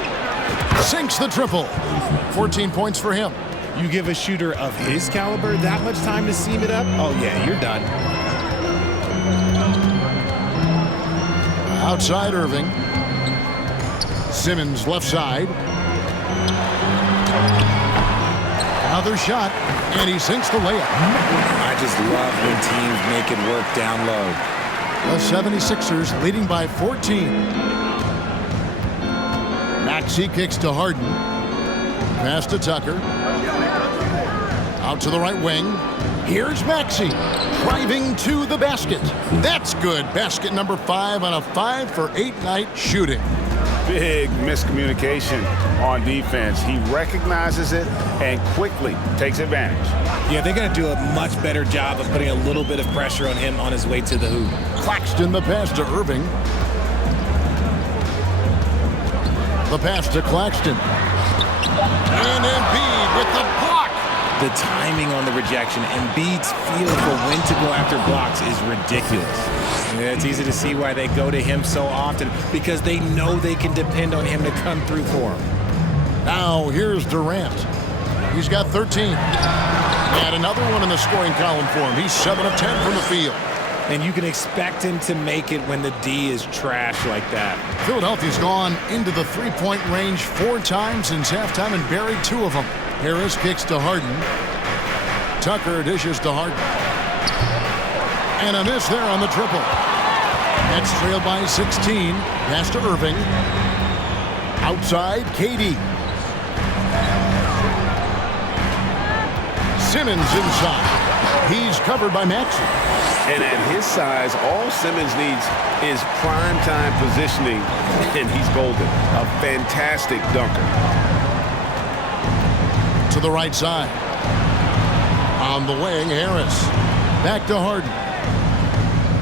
Sinks the triple. 14 points for him. You give a shooter of his caliber that much time to seam it up? Oh, yeah, you're done. Outside Irving. Simmons left side. Another shot, and he sinks the layup. I just love when teams make it work down low. The 76ers leading by 14. Maxey kicks to Harden. Pass to Tucker. Out to the right wing. Here's Maxey driving to the basket. That's good. Basket number 5 on a 5 for 8 night shooting. Big miscommunication on defense. He recognizes it and quickly takes advantage. Yeah, they're going to do a much better job of putting a little bit of pressure on him on his way to the hoop. Claxton the pass to Irving. The pass to Claxton. And Embiid with the block. The timing on the rejection, Embiid's feel for when to go after blocks is ridiculous. Yeah, it's easy to see why they go to him so often, because they know they can depend on him to come through for them. Now here's Durant. He's got 13. And another one in the scoring column for him. He's 7 of 10 from the field. And you can expect him to make it when the D is trash like that. Philadelphia's gone into the three-point range 4 times since halftime and buried 2 of them. Harris kicks to Harden. Tucker dishes to Harden. And a miss there on the triple. Nets trailed by 16. Pass to Irving. Outside, KD. Simmons inside. He's covered by Maxey. And at his size, all Simmons needs is prime-time positioning, and he's golden. A fantastic dunker. To the right side. On the wing, Harris. Back to Harden.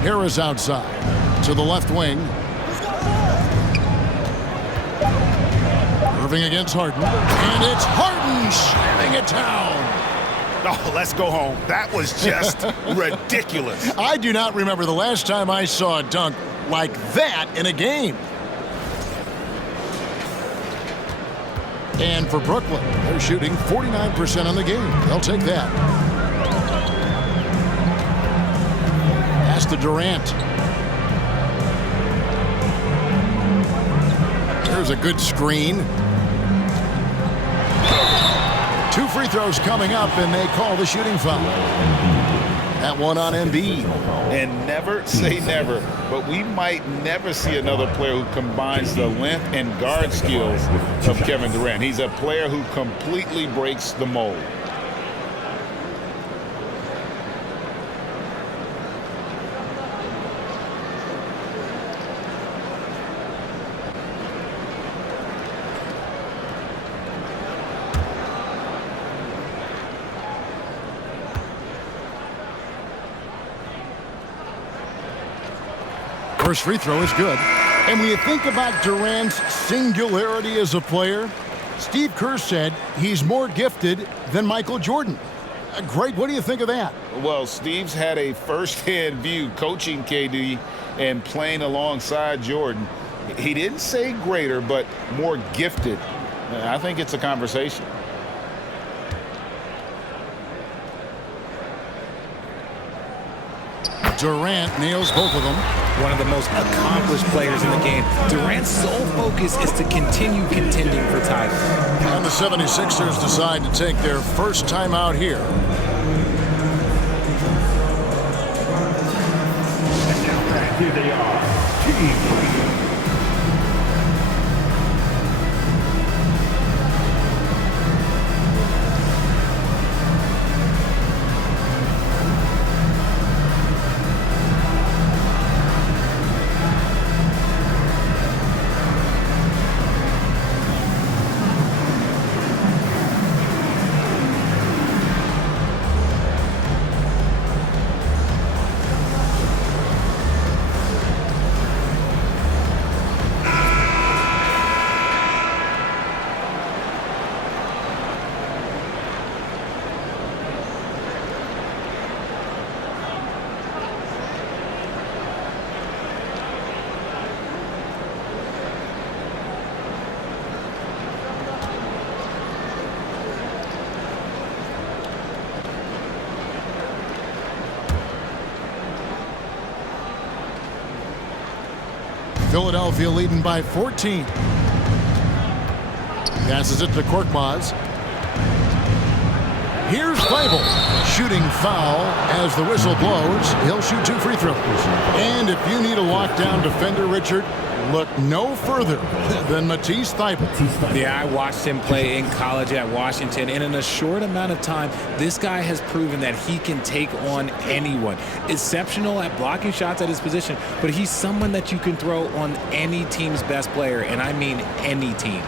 Harris outside. To the left wing. Irving against Harden. And it's Harden slamming it down. Oh, let's go home. That was just ridiculous. I do not remember the last time I saw a dunk like that in a game. And for Brooklyn, they're shooting 49% on the game. They'll take that. Pass to Durant. There's a good screen. 2 free throws coming up, and they call the shooting foul. That one on Embiid. And never say never, but we might never see another player who combines the length and guard skills of Kevin Durant. He's a player who completely breaks the mold. First free throw is good. And when you think about Durant's singularity as a player, Steve Kerr said he's more gifted than Michael Jordan. Greg, what do you think of that? Well, Steve's had a first-hand view coaching KD and playing alongside Jordan. He didn't say greater, but more gifted. I think it's a conversation. Durant nails both of them. One of the most accomplished players in the game. Durant's sole focus is to continue contending for titles. And the 76ers decide to take their first time out here. And now here they are. Team. Philadelphia leading by 14. Passes it to Korkmaz. Here's Bible. Shooting foul as the whistle blows. He'll shoot 2 free throws. And if you need a lockdown defender, Richard, look no further than Matisse Thybulle. Yeah, I watched him play in college at Washington, and in a short amount of time, this guy has proven that he can take on anyone. Exceptional at blocking shots at his position, but he's someone that you can throw on any team's best player, and I mean any team's.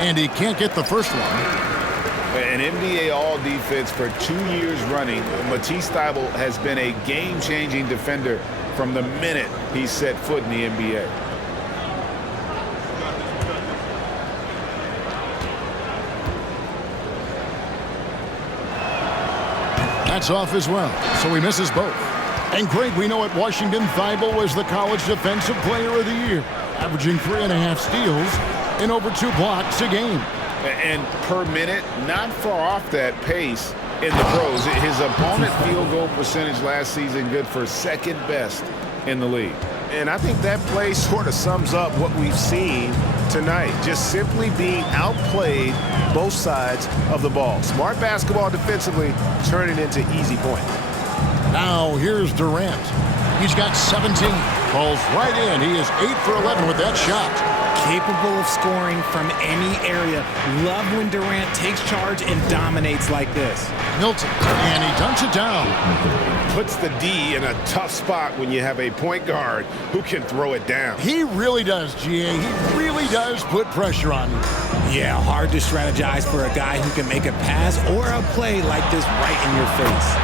And he can't get the first one. An NBA All-Defense for 2 years running, Matisse Thybulle has been a game-changing defender from the minute he set foot in the NBA. That's off as well, so he misses both. And Greg, we know at Washington, Thybulle was the college defensive player of the year, averaging 3.5 steals and over 2 blocks a game. And per minute, not far off that pace in the pros. His opponent field goal percentage last season good for second best in the league. And I think that play sort of sums up what we've seen tonight. Just simply being outplayed both sides of the ball. Smart basketball defensively, turning into easy points. Now here's Durant. He's got 17. Falls right in. He is 8 for 11 with that shot. Capable of scoring from any area. Love when Durant takes charge and dominates like this. Milton, and he dunks it down. Puts the D in a tough spot when you have a point guard who can throw it down. He really does, GA. He really does put pressure on you. Yeah, hard to strategize for a guy who can make a pass or a play like this right in your face.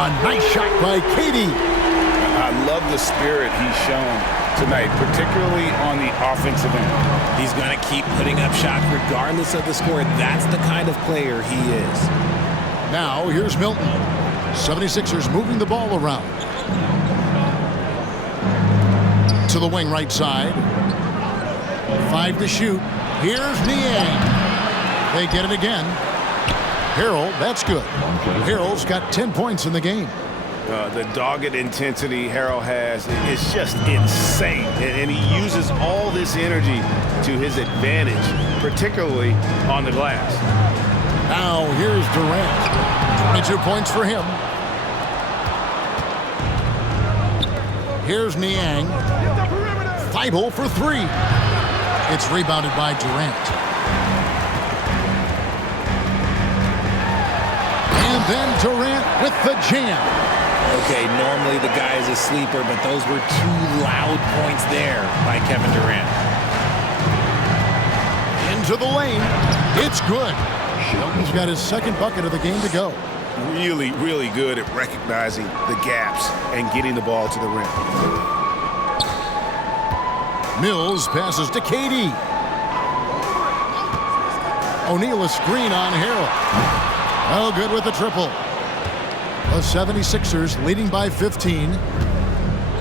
A nice shot by KD. I love the spirit he's shown tonight, particularly on the offensive end. He's going to keep putting up shots regardless of the score. That's the kind of player he is. Now here's Milton. 76ers moving the ball around. To the wing right side. 5 to shoot. Here's Niang. They get it again. Harrell, that's good. Harrell's got 10 points in the game. The dogged intensity Harrell has is just insane. And he uses all this energy to his advantage, particularly on the glass. Now here's Durant. 22 points for him. Here's Niang. Thibault for three. It's rebounded by Durant. And then Durant with the jam. Okay, normally the guy is a sleeper, but those were two loud points there by Kevin Durant. Into the lane. It's good. Shelton's got his second bucket of the game to go. Really, really good at recognizing the gaps and getting the ball to the rim. Mills passes to KD. O'Neal a screen on Harrell. Oh, good with the triple. The 76ers leading by 15.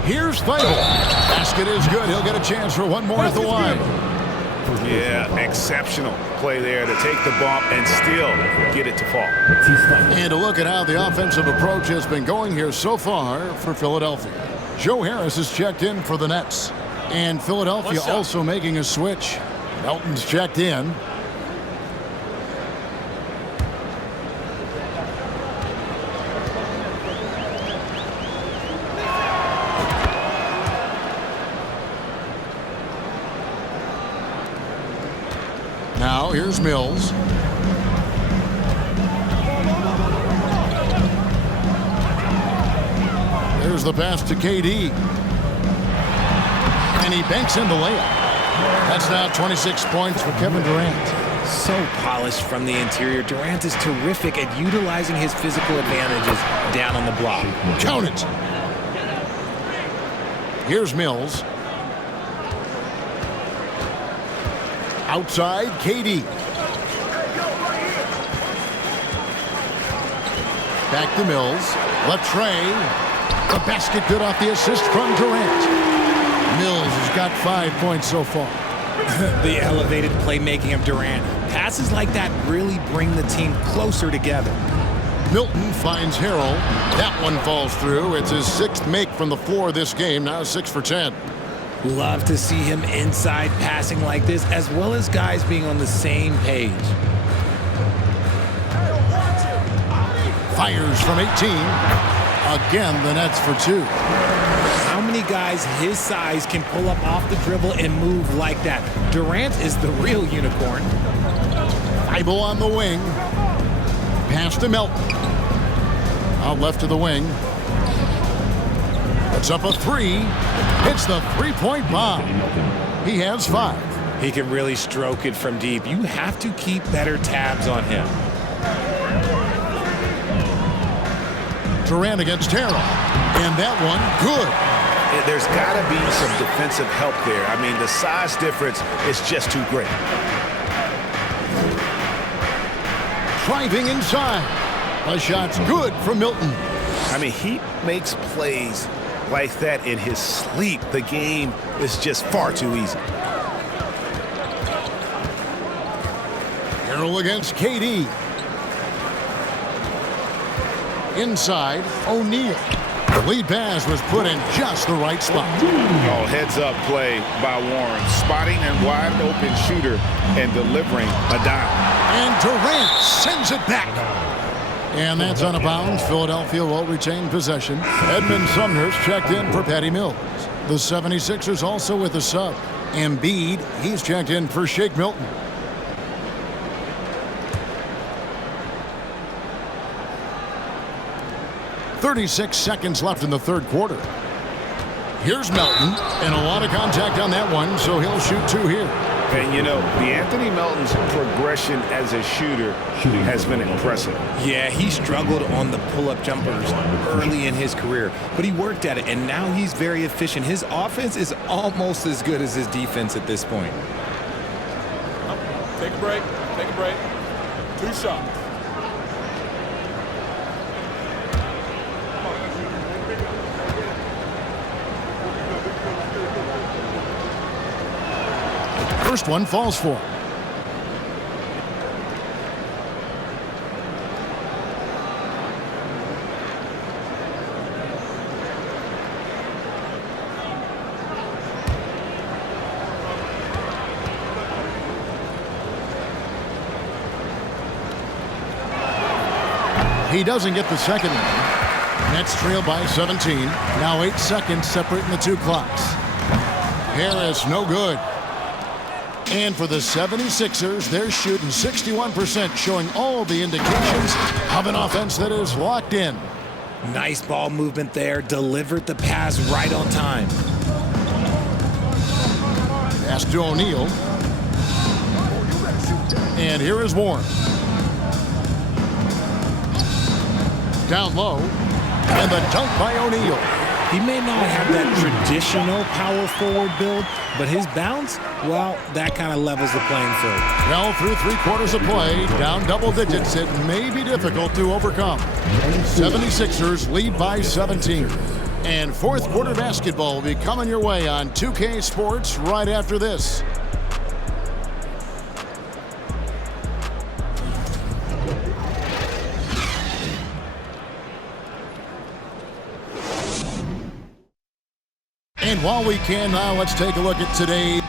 Here's Thibault. Basket is good. He'll get a chance for one more at the line. Yeah, exceptional play there to take the bump and still get it to fall. And to look at how the offensive approach has been going here so far for Philadelphia. Joe Harris is checked in for the Nets. And Philadelphia also making a switch. Melton's checked in. Now here's Mills. There's the pass to KD. And he banks in the layup. That's now 26 points for Kevin Durant. So polished from the interior. Durant is terrific at utilizing his physical advantages down on the block. Count it. Here's Mills. Outside, KD. Back to Mills. Latrey. The basket good off the assist from Durant. Mills has got 5 points so far. The elevated playmaking of Durant. Passes like that really bring the team closer together. Milton finds Harrell. That one falls through. It's his sixth make from the floor this game. Now 6 for 10. Love to see him inside passing like this, as well as guys being on the same page. Fires from 18. Again, the Nets for 2. How many guys his size can pull up off the dribble and move like that? Durant is the real unicorn. Thibault on the wing. Pass to Melton. Out left to the wing. Puts up a three. Hits the three-point bomb. He has 5. He can really stroke it from deep. You have to keep better tabs on him. Durant against Harrell. And that one, good. There's got to be some defensive help there. I mean, the size difference is just too great. Driving inside. The shot's good from Milton. I mean, he makes plays like that in his sleep. The game is just far too easy. Harrell against KD. Inside, O'Neal. The lead pass was put in just the right spot. Oh, heads-up play by Warren. Spotting a wide open shooter and delivering a dime. And Durant sends it back. And that's out of bounds. Philadelphia will retain possession. Edmund Sumner's checked in for Patty Mills. The 76ers also with a sub. Embiid, he's checked in for Shake Milton. .36 seconds left in the third quarter. Here's Melton, and a lot of contact on that one, so he'll shoot 2 here. And, you know, the Anthony Melton's progression as a shooter has been impressive. Yeah, he struggled on the pull-up jumpers early in his career, but he worked at it, and now he's very efficient. His offense is almost as good as his defense at this point. Take a break. Take a break. 2 shots. First one falls for him. He doesn't get the second one. Nets trail by 17. Now 8 seconds separating the two clocks. Harris, no good. And for the 76ers, they're shooting 61%, showing all the indications of an offense that is locked in. Nice ball movement there. Delivered the pass right on time. Pass to O'Neal. And here is Warren. Down low. And the dunk by O'Neal. He may not have that traditional power forward build, but his bounce, well, that kind of levels the playing field. Well, through 3/4 of play, down double digits, it may be difficult to overcome. 76ers lead by 17. And fourth quarter basketball will be coming your way on 2K Sports right after this. And while we can now, let's take a look at today.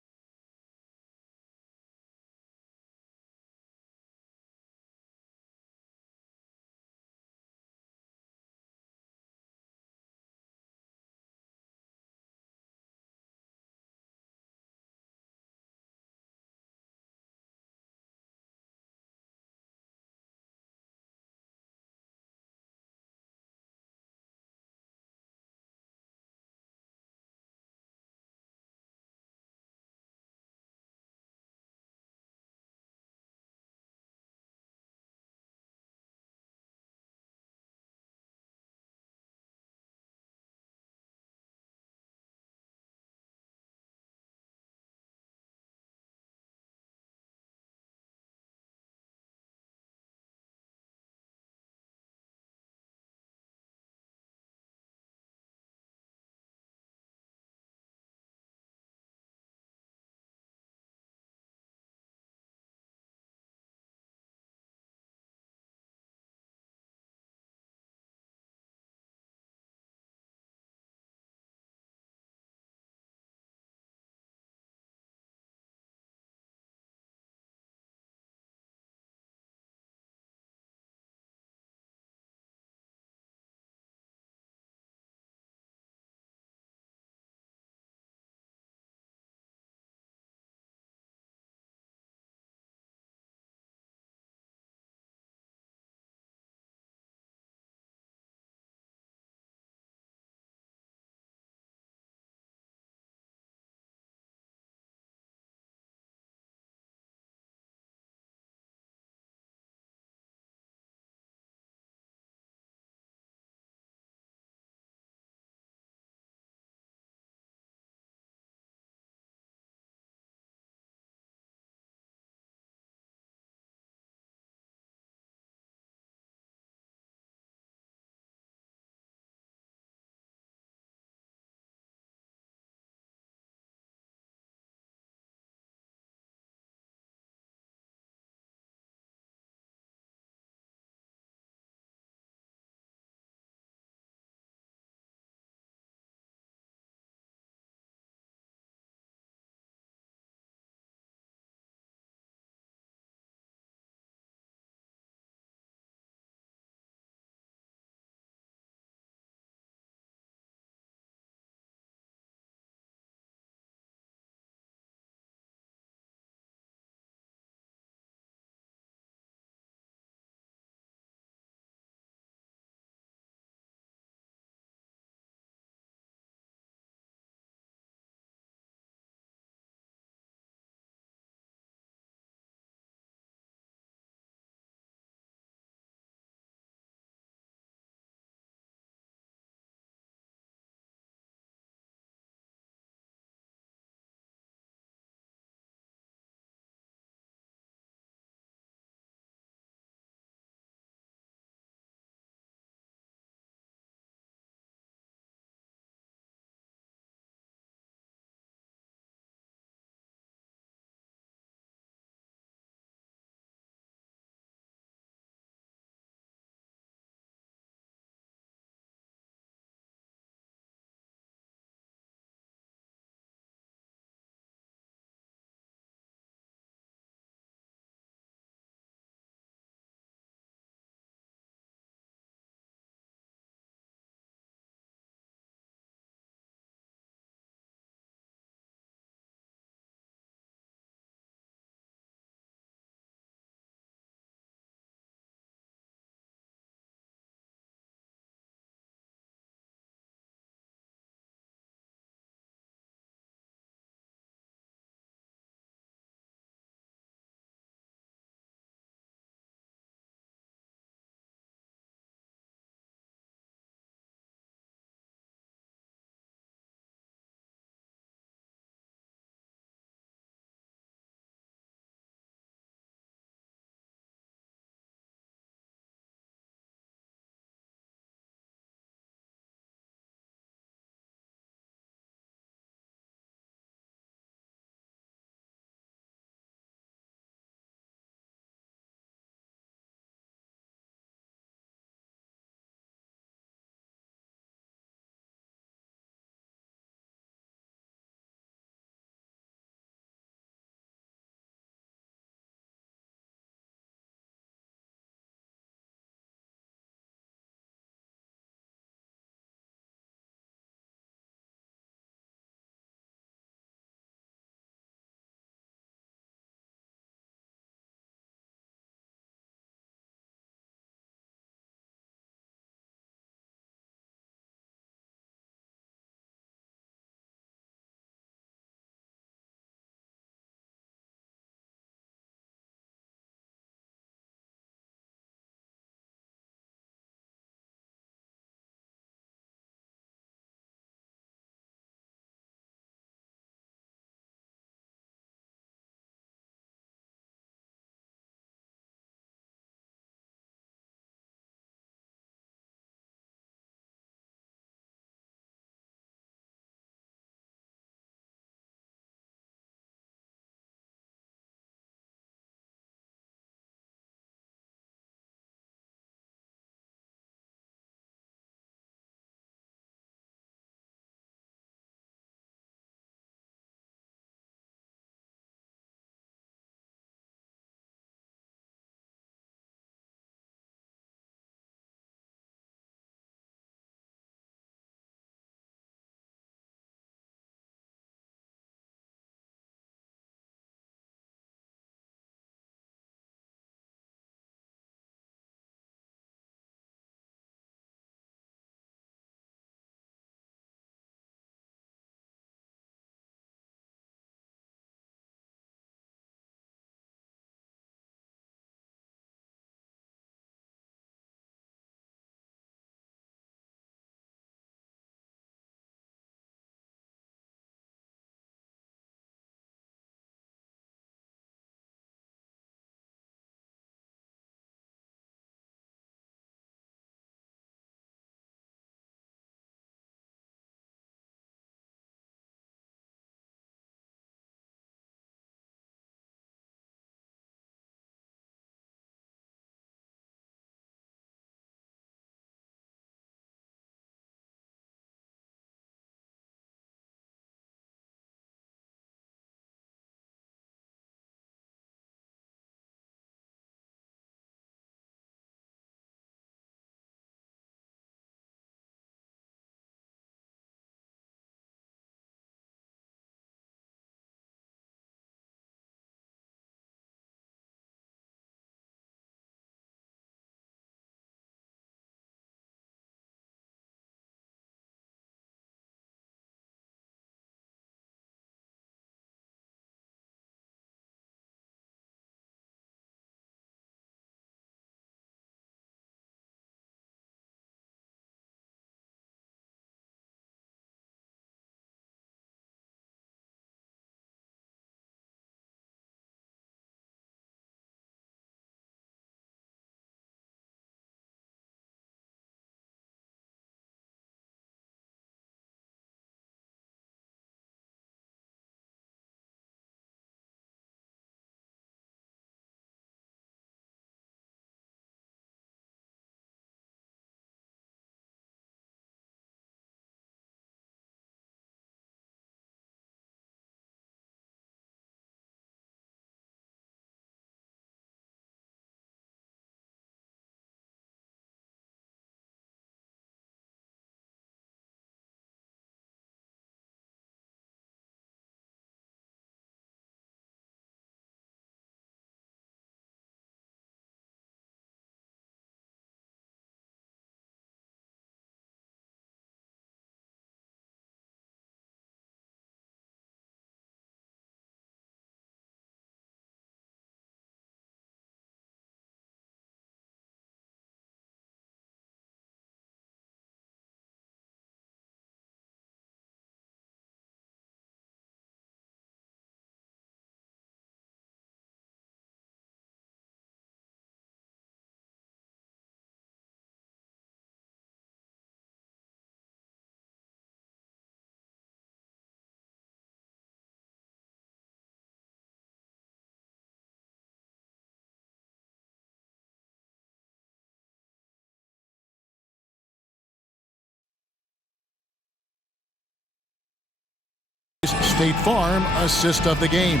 State Farm assist of the game.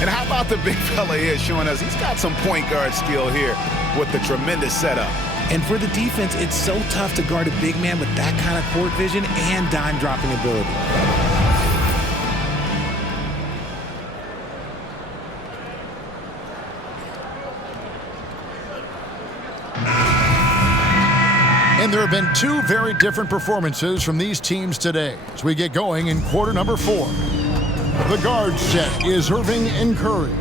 And how about the big fella here showing us he's got some point guard skill here with the tremendous setup. And for the defense, it's so tough to guard a big man with that kind of court vision and dime dropping ability. And there have been two very different performances from these teams today as we get going in quarter number 4. The guard set is Irving and Curry.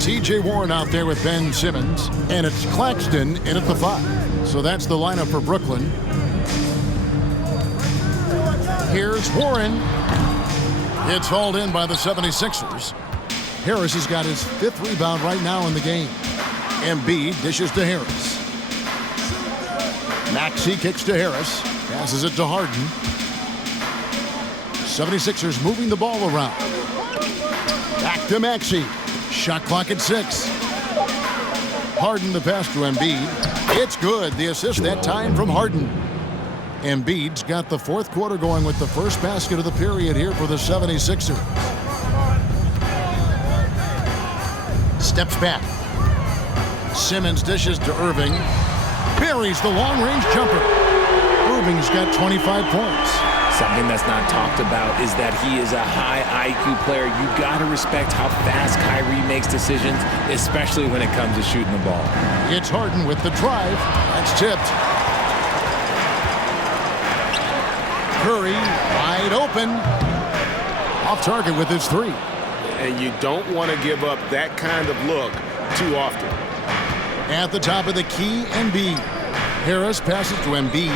T.J. Warren out there with Ben Simmons. And it's Claxton in at the 5. So that's the lineup for Brooklyn. Here's Warren. It's hauled in by the 76ers. Harris has got his 5th rebound right now in the game. Embiid dishes to Harris. Maxey kicks to Harris. Passes it to Harden. 76ers moving the ball around. Back to Maxey. Shot clock at 6. Harden the pass to Embiid. It's good. The assist that time from Harden. Embiid's got the 4th quarter going with the first basket of the period here for the 76ers. Steps back. Simmons dishes to Irving. Buries the long-range jumper. Irving's got 25 points. Something that's not talked about is that he is a high IQ player. You got to respect how fast Kyrie makes decisions, especially when it comes to shooting the ball. It's Harden with the drive. That's tipped. Curry wide open. Off target with his 3. And you don't want to give up that kind of look too often. At the top of the key, Embiid. Harris passes to Embiid.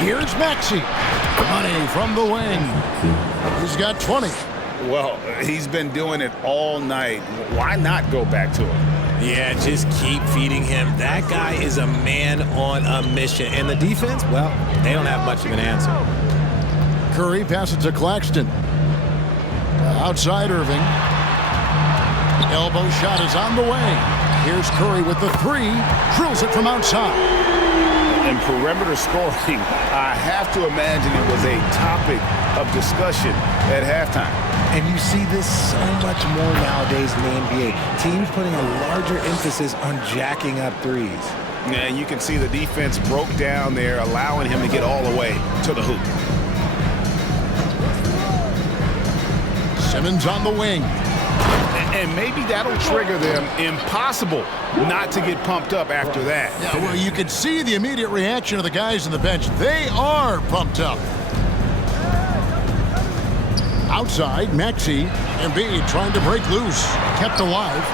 Here's Maxey. Money from the wing. He's got 20. Well, he's been doing it all night. Why not go back to him? Yeah, just keep feeding him. That guy is a man on a mission. And the defense, well, they don't have much of an answer. Curry passes to Claxton. Outside Irving. Elbow shot is on the way. Here's Curry with the 3. Drills it from outside. And perimeter scoring, I have to imagine it was a topic of discussion at halftime. And you see this so much more nowadays in the NBA. Teams putting a larger emphasis on jacking up threes. And you can see the defense broke down there, allowing him to get all the way to the hoop. Simmons on the wing. And maybe that'll trigger them. Impossible not to get pumped up after that. Yeah, well, you can see the immediate reaction of the guys on the bench. They are pumped up. Outside, Maxey. Embiid trying to break loose. Kept alive.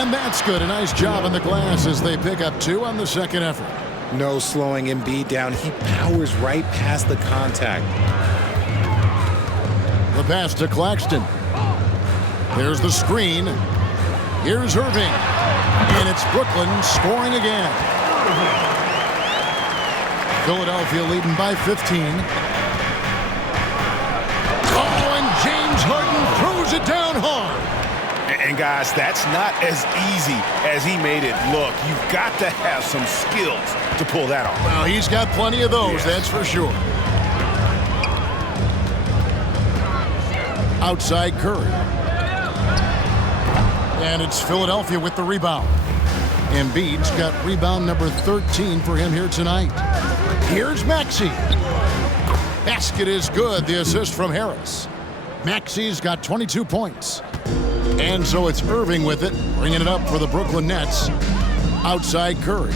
And that's good. A nice job on the glass as they pick up 2 on the second effort. No slowing Embiid down. He powers right past the contact. The pass to Claxton. There's the screen. Here's Irving. And it's Brooklyn scoring again. Philadelphia leading by 15. Oh, and James Harden throws it down hard. And guys, that's not as easy as he made it look. You've got to have some skills to pull that off. Well, he's got plenty of those, that's for sure. Outside Curry. And it's Philadelphia with the rebound. Embiid's got rebound number 13 for him here tonight. Here's Maxey. Basket is good. The assist from Harris. Maxey's got 22 points. And so it's Irving with it, bringing it up for the Brooklyn Nets. Outside Curry.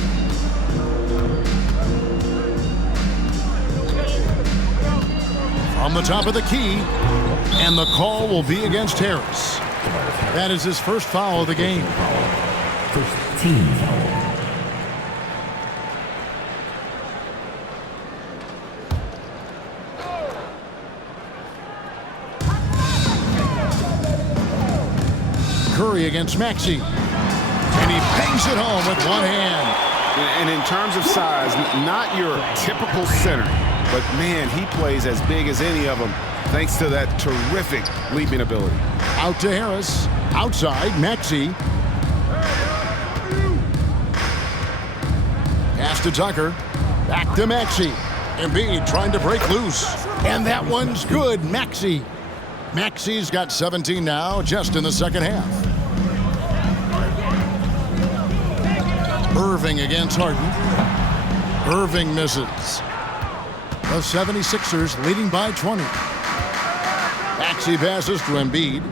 From the top of the key. And the call will be against Harris. That is his first foul of the game. First team foul. Curry against Maxey. And he bangs it home with one hand. And in terms of size, not your typical center, but man, he plays as big as any of them thanks to that terrific leaping ability. Out to Harris. Outside, Maxey. Pass to Tucker. Back to Maxey. Embiid trying to break loose. And that one's good. Maxi's got 17 now, just in the second half. Irving against Harden. Irving misses. The 76ers leading by 20. Maxey passes to Embiid.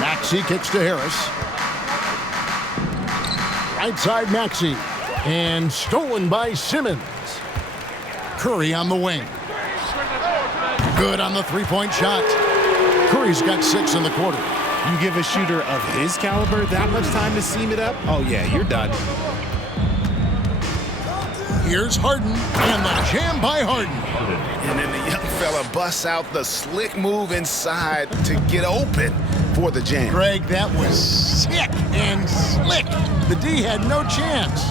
Maxey kicks to Harris. Right side Maxey. And stolen by Simmons. Curry on the wing. Good on the three-point shot. Curry's got 6 in the quarter. You give a shooter of his caliber that much time to seam it up? Oh, yeah, you're done. Here's Harden, and the jam by Harden. And then the young fella busts out the slick move inside to get open for the jam. Greg, that was sick and slick. The D had no chance.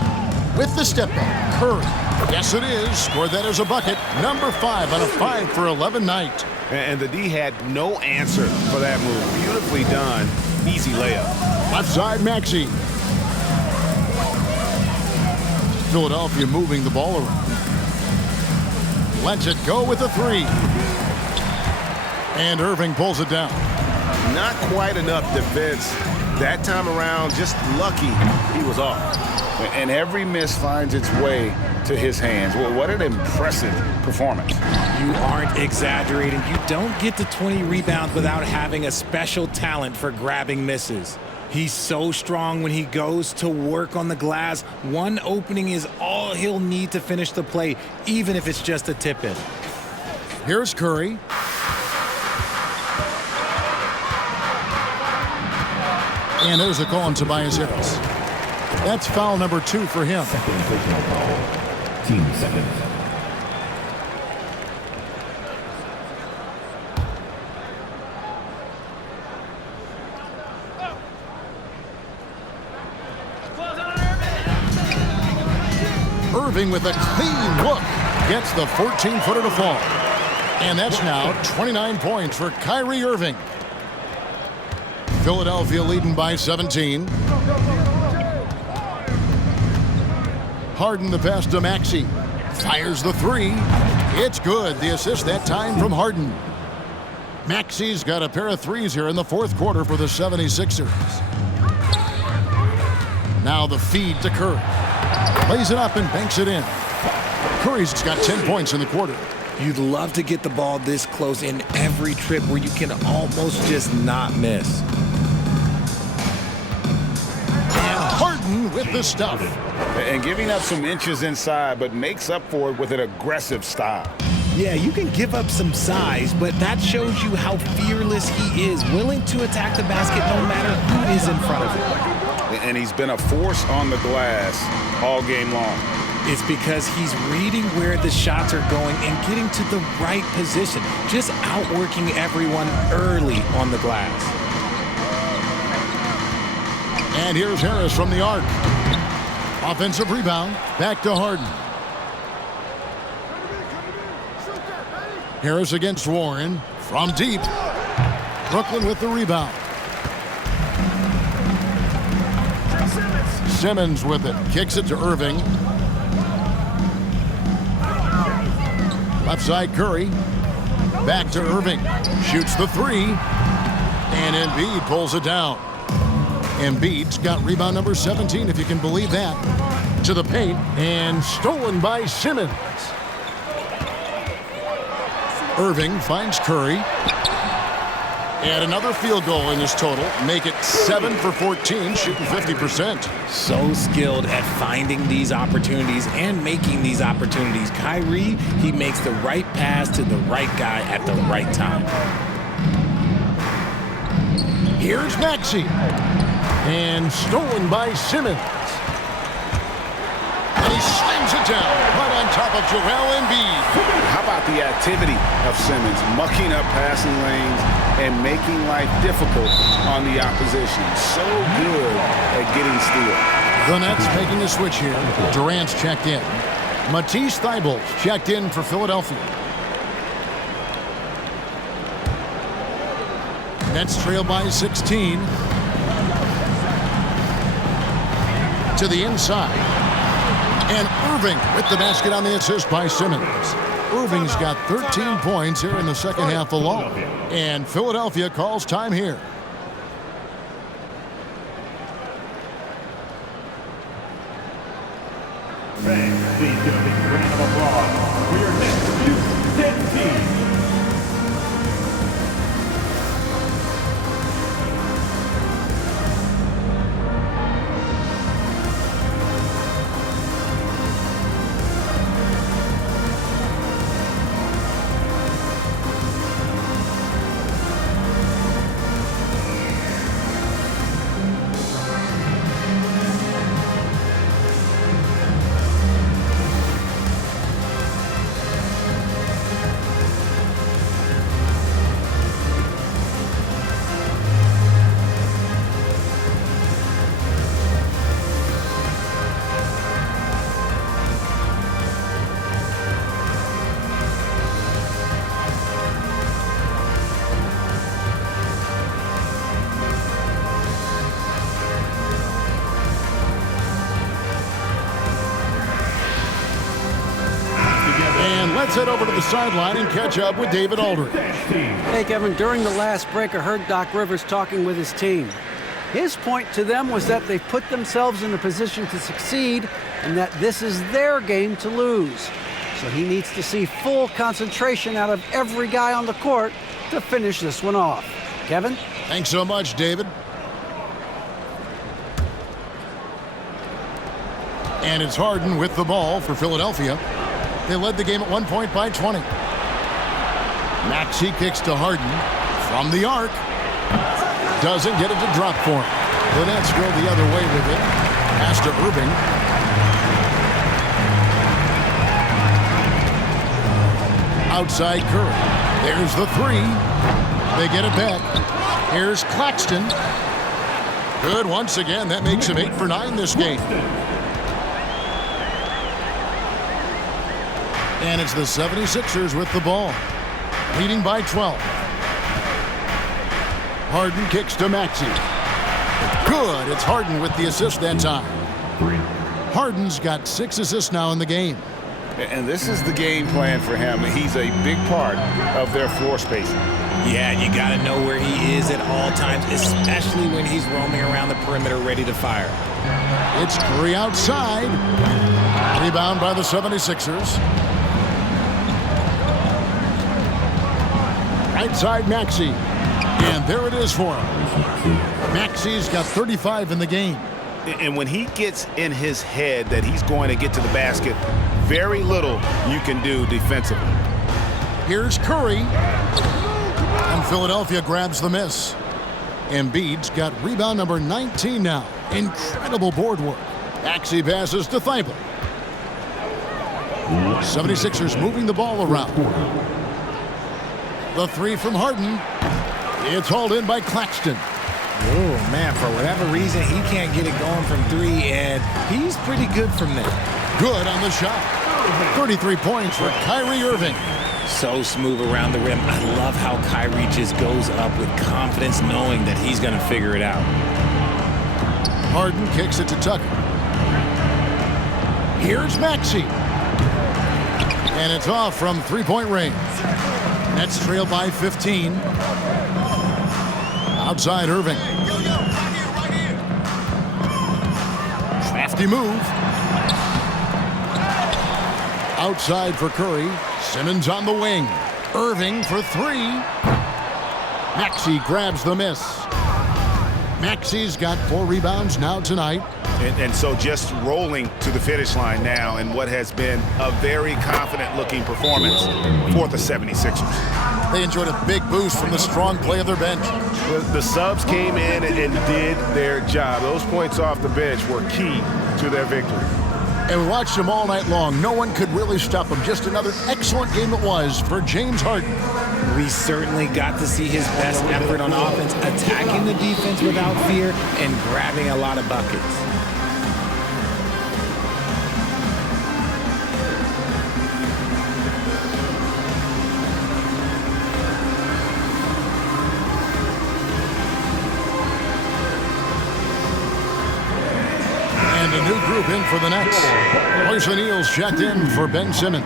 With the step back, Curry. Yes, it is. Scored that as a bucket. Number 5 on a 5 for 11 night. And the D had no answer for that move. Beautifully done. Easy layup. Left side, Maxey. Philadelphia moving the ball around. Lets it go with a 3. And Irving pulls it down. Not quite enough defense. That time around, just lucky he was off. And every miss finds its way to his hands. Well, what an impressive performance. You aren't exaggerating. You don't get to 20 rebounds without having a special talent for grabbing misses. He's so strong when he goes to work on the glass. One opening is all he'll need to finish the play, even if it's just a tip-in. Here's Curry. And there's a call on Tobias Harris. That's foul number 2 for him. Second personal foul. Team seconds. Irving with a clean look gets the 14-footer to fall. And that's now 29 points for Kyrie Irving. Philadelphia leading by 17. Harden the pass to Maxey. Fires the 3. It's good. The assist that time from Harden. Maxey's got a pair of 3s here in the fourth quarter for the 76ers. Now the feed to Curry. Lays it up and banks it in. Curry's got 10 points in the quarter. You'd love to get the ball this close in every trip where you can almost just not miss. And Harden with the stuff. And giving up some inches inside, but makes up for it with an aggressive style. Yeah, you can give up some size, but that shows you how fearless he is, willing to attack the basket no matter who is in front of him. And he's been a force on the glass all game long. It's because he's reading where the shots are going and getting to the right position, just outworking everyone early on the glass. And here's Harris from the arc. Offensive rebound, back to Harden. Harris against Warren from deep. Brooklyn with the rebound. Simmons with it, kicks it to Irving. Left side Curry. Back to Irving. Shoots the 3. And Embiid pulls it down. Embiid's got rebound number 17, if you can believe that. To the paint, and stolen by Simmons. Irving finds Curry. And another field goal in his total. Make it 7 for 14, shooting 50%. So skilled at finding these opportunities and making these opportunities. Kyrie, he makes the right pass to the right guy at the right time. Here's Maxey. And stolen by Simmons. And he slams it down right on top of Joel Embiid. How about the activity of Simmons, mucking up passing lanes and making life difficult on the opposition. So good at getting steals. The Nets making a switch here. Durant's checked in. Matisse Thybulle checked in for Philadelphia. Nets trail by 16. To the inside. And Irving with the basket on the assist by Simmons. Irving's got 13 points here in the second half alone. And Philadelphia calls time here. Fans, please give a big round of applause for your next U10 team. Let's head over to the sideline and catch up with David Aldridge. Hey, Kevin, during the last break, I heard Doc Rivers talking with his team. His point to them was that they've put themselves in a position to succeed and that this is their game to lose. So he needs to see full concentration out of every guy on the court to finish this one off. Kevin? Thanks so much, David. And it's Harden with the ball for Philadelphia. They led the game at 1 point by 20. Maxey kicks to Harden from the arc. Doesn't get it to drop for him. The Nets go the other way with it. Pass to Irving. Outside Curry. There's the three. They get it back. Here's Claxton. Good once again. That makes him 8 for 9 this game. And it's the 76ers with the ball, leading by 12. Harden kicks to Maxey. Good. It's Harden with the assist that time. Harden's got 6 assists now in the game. And this is the game plan for him. He's a big part of their floor spacing. Yeah, you got to know where he is at all times, especially when he's roaming around the perimeter ready to fire. It's Curry outside. Rebound by the 76ers. Right side Maxey. And there it is for him. Maxey's got 35 in the game. And when he gets in his head that he's going to get to the basket, very little you can do defensively. Here's Curry. And Philadelphia grabs the miss. Embiid's got rebound number 19 now. Incredible board work. Maxey passes to Thibault. 76ers moving the ball around. The three from Harden. It's hauled in by Claxton. Oh, man, for whatever reason, he can't get it going from three, and he's pretty good from there. Good on the shot. 33 points for Kyrie Irving. So smooth around the rim. I love how Kyrie just goes up with confidence, knowing that he's going to figure it out. Harden kicks it to Tucker. Here's Maxey. And it's off from three-point range. Nets trail by 15. Outside Irving. Crafty move. Outside for Curry. Simmons on the wing. Irving for three. Maxey grabs the miss. Maxey's got 4 rebounds now tonight. And so just rolling to the finish line now in what has been a very confident-looking performance for the 76ers. They enjoyed a big boost from the strong play of their bench. The subs came in and did their job. Those points off the bench were key to their victory. And we watched him all night long. No one could really stop him. Just another excellent game it was for James Harden. We certainly got to see his best effort on offense, attacking the defense without fear and grabbing a lot of buckets. And a new group in for the Nets. Royce O'Neal's checked in for Ben Simmons.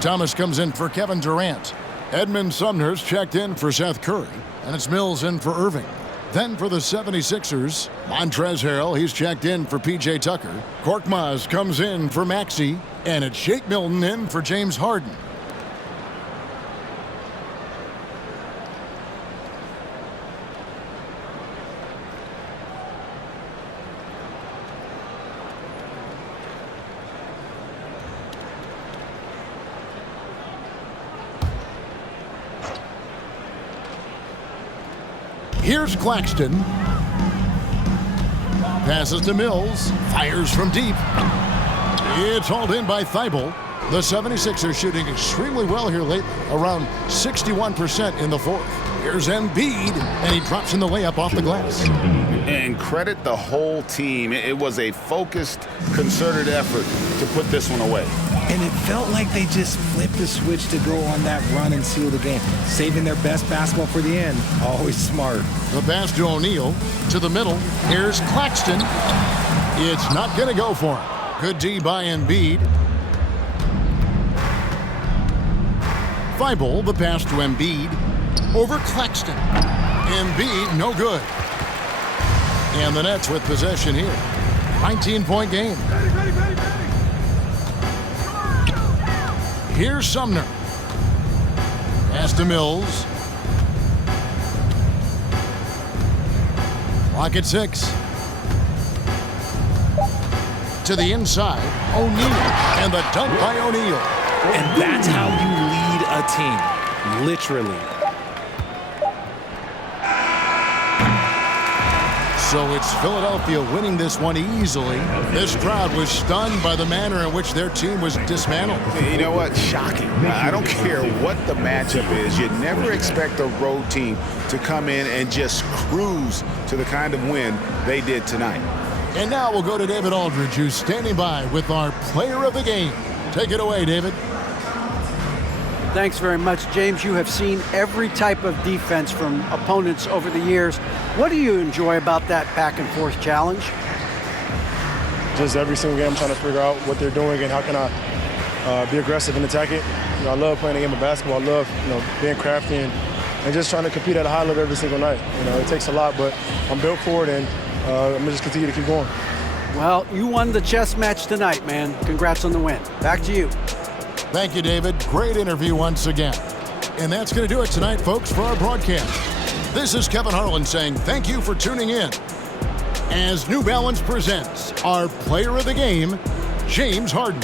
Thomas comes in for Kevin Durant. Edmund Sumner's checked in for Seth Curry. And it's Mills in for Irving. Then for the 76ers, Montrezl Harrell, he's checked in for P.J. Tucker. Korkmaz comes in for Maxey. And it's Shake Milton in for James Harden. Here's Claxton. Passes to Mills. Fires from deep. It's hauled in by Thibault. The 76ers shooting extremely well here lately, around 61% in the fourth. Here's Embiid, and he drops in the layup off the glass. And credit the whole team. It was a focused, concerted effort to put this one away. And it felt like they just flipped the switch to go on that run and seal the game. Saving their best basketball for the end. Always smart. The pass to O'Neal. To the middle. Here's Claxton. It's not going to go for him. Good D by Embiid. Thibault, the pass to Embiid. Over Claxton. Embiid, no good. And the Nets with possession here. 19-point game. Here's Sumner. Pass to Mills. Clock at 6. To the inside, O'Neal. And the dunk by O'Neal. And that's how you lead a team. Literally. So it's Philadelphia winning this one easily. This crowd was stunned by the manner in which their team was dismantled. You know what? Shocking. I don't care what the matchup is. You never expect a road team to come in and just cruise to the kind of win they did tonight. And now we'll go to David Aldridge, who's standing by with our player of the game. Take it away, David. Thanks very much, James. You have seen every type of defense from opponents over the years. What do you enjoy about that back-and-forth challenge? Just every single game I'm trying to figure out what they're doing and how can I be aggressive and attack it. You know, I love playing the game of basketball. I love, being crafty and just trying to compete at a high level every single night. It takes a lot, but I'm built for it, and I'm going to just continue to keep going. Well, you won the chess match tonight, man. Congrats on the win. Back to you. Thank you, David. Great interview once again. And that's going to do it tonight, folks, for our broadcast. This is Kevin Harlan saying thank you for tuning in as New Balance presents our player of the game, James Harden.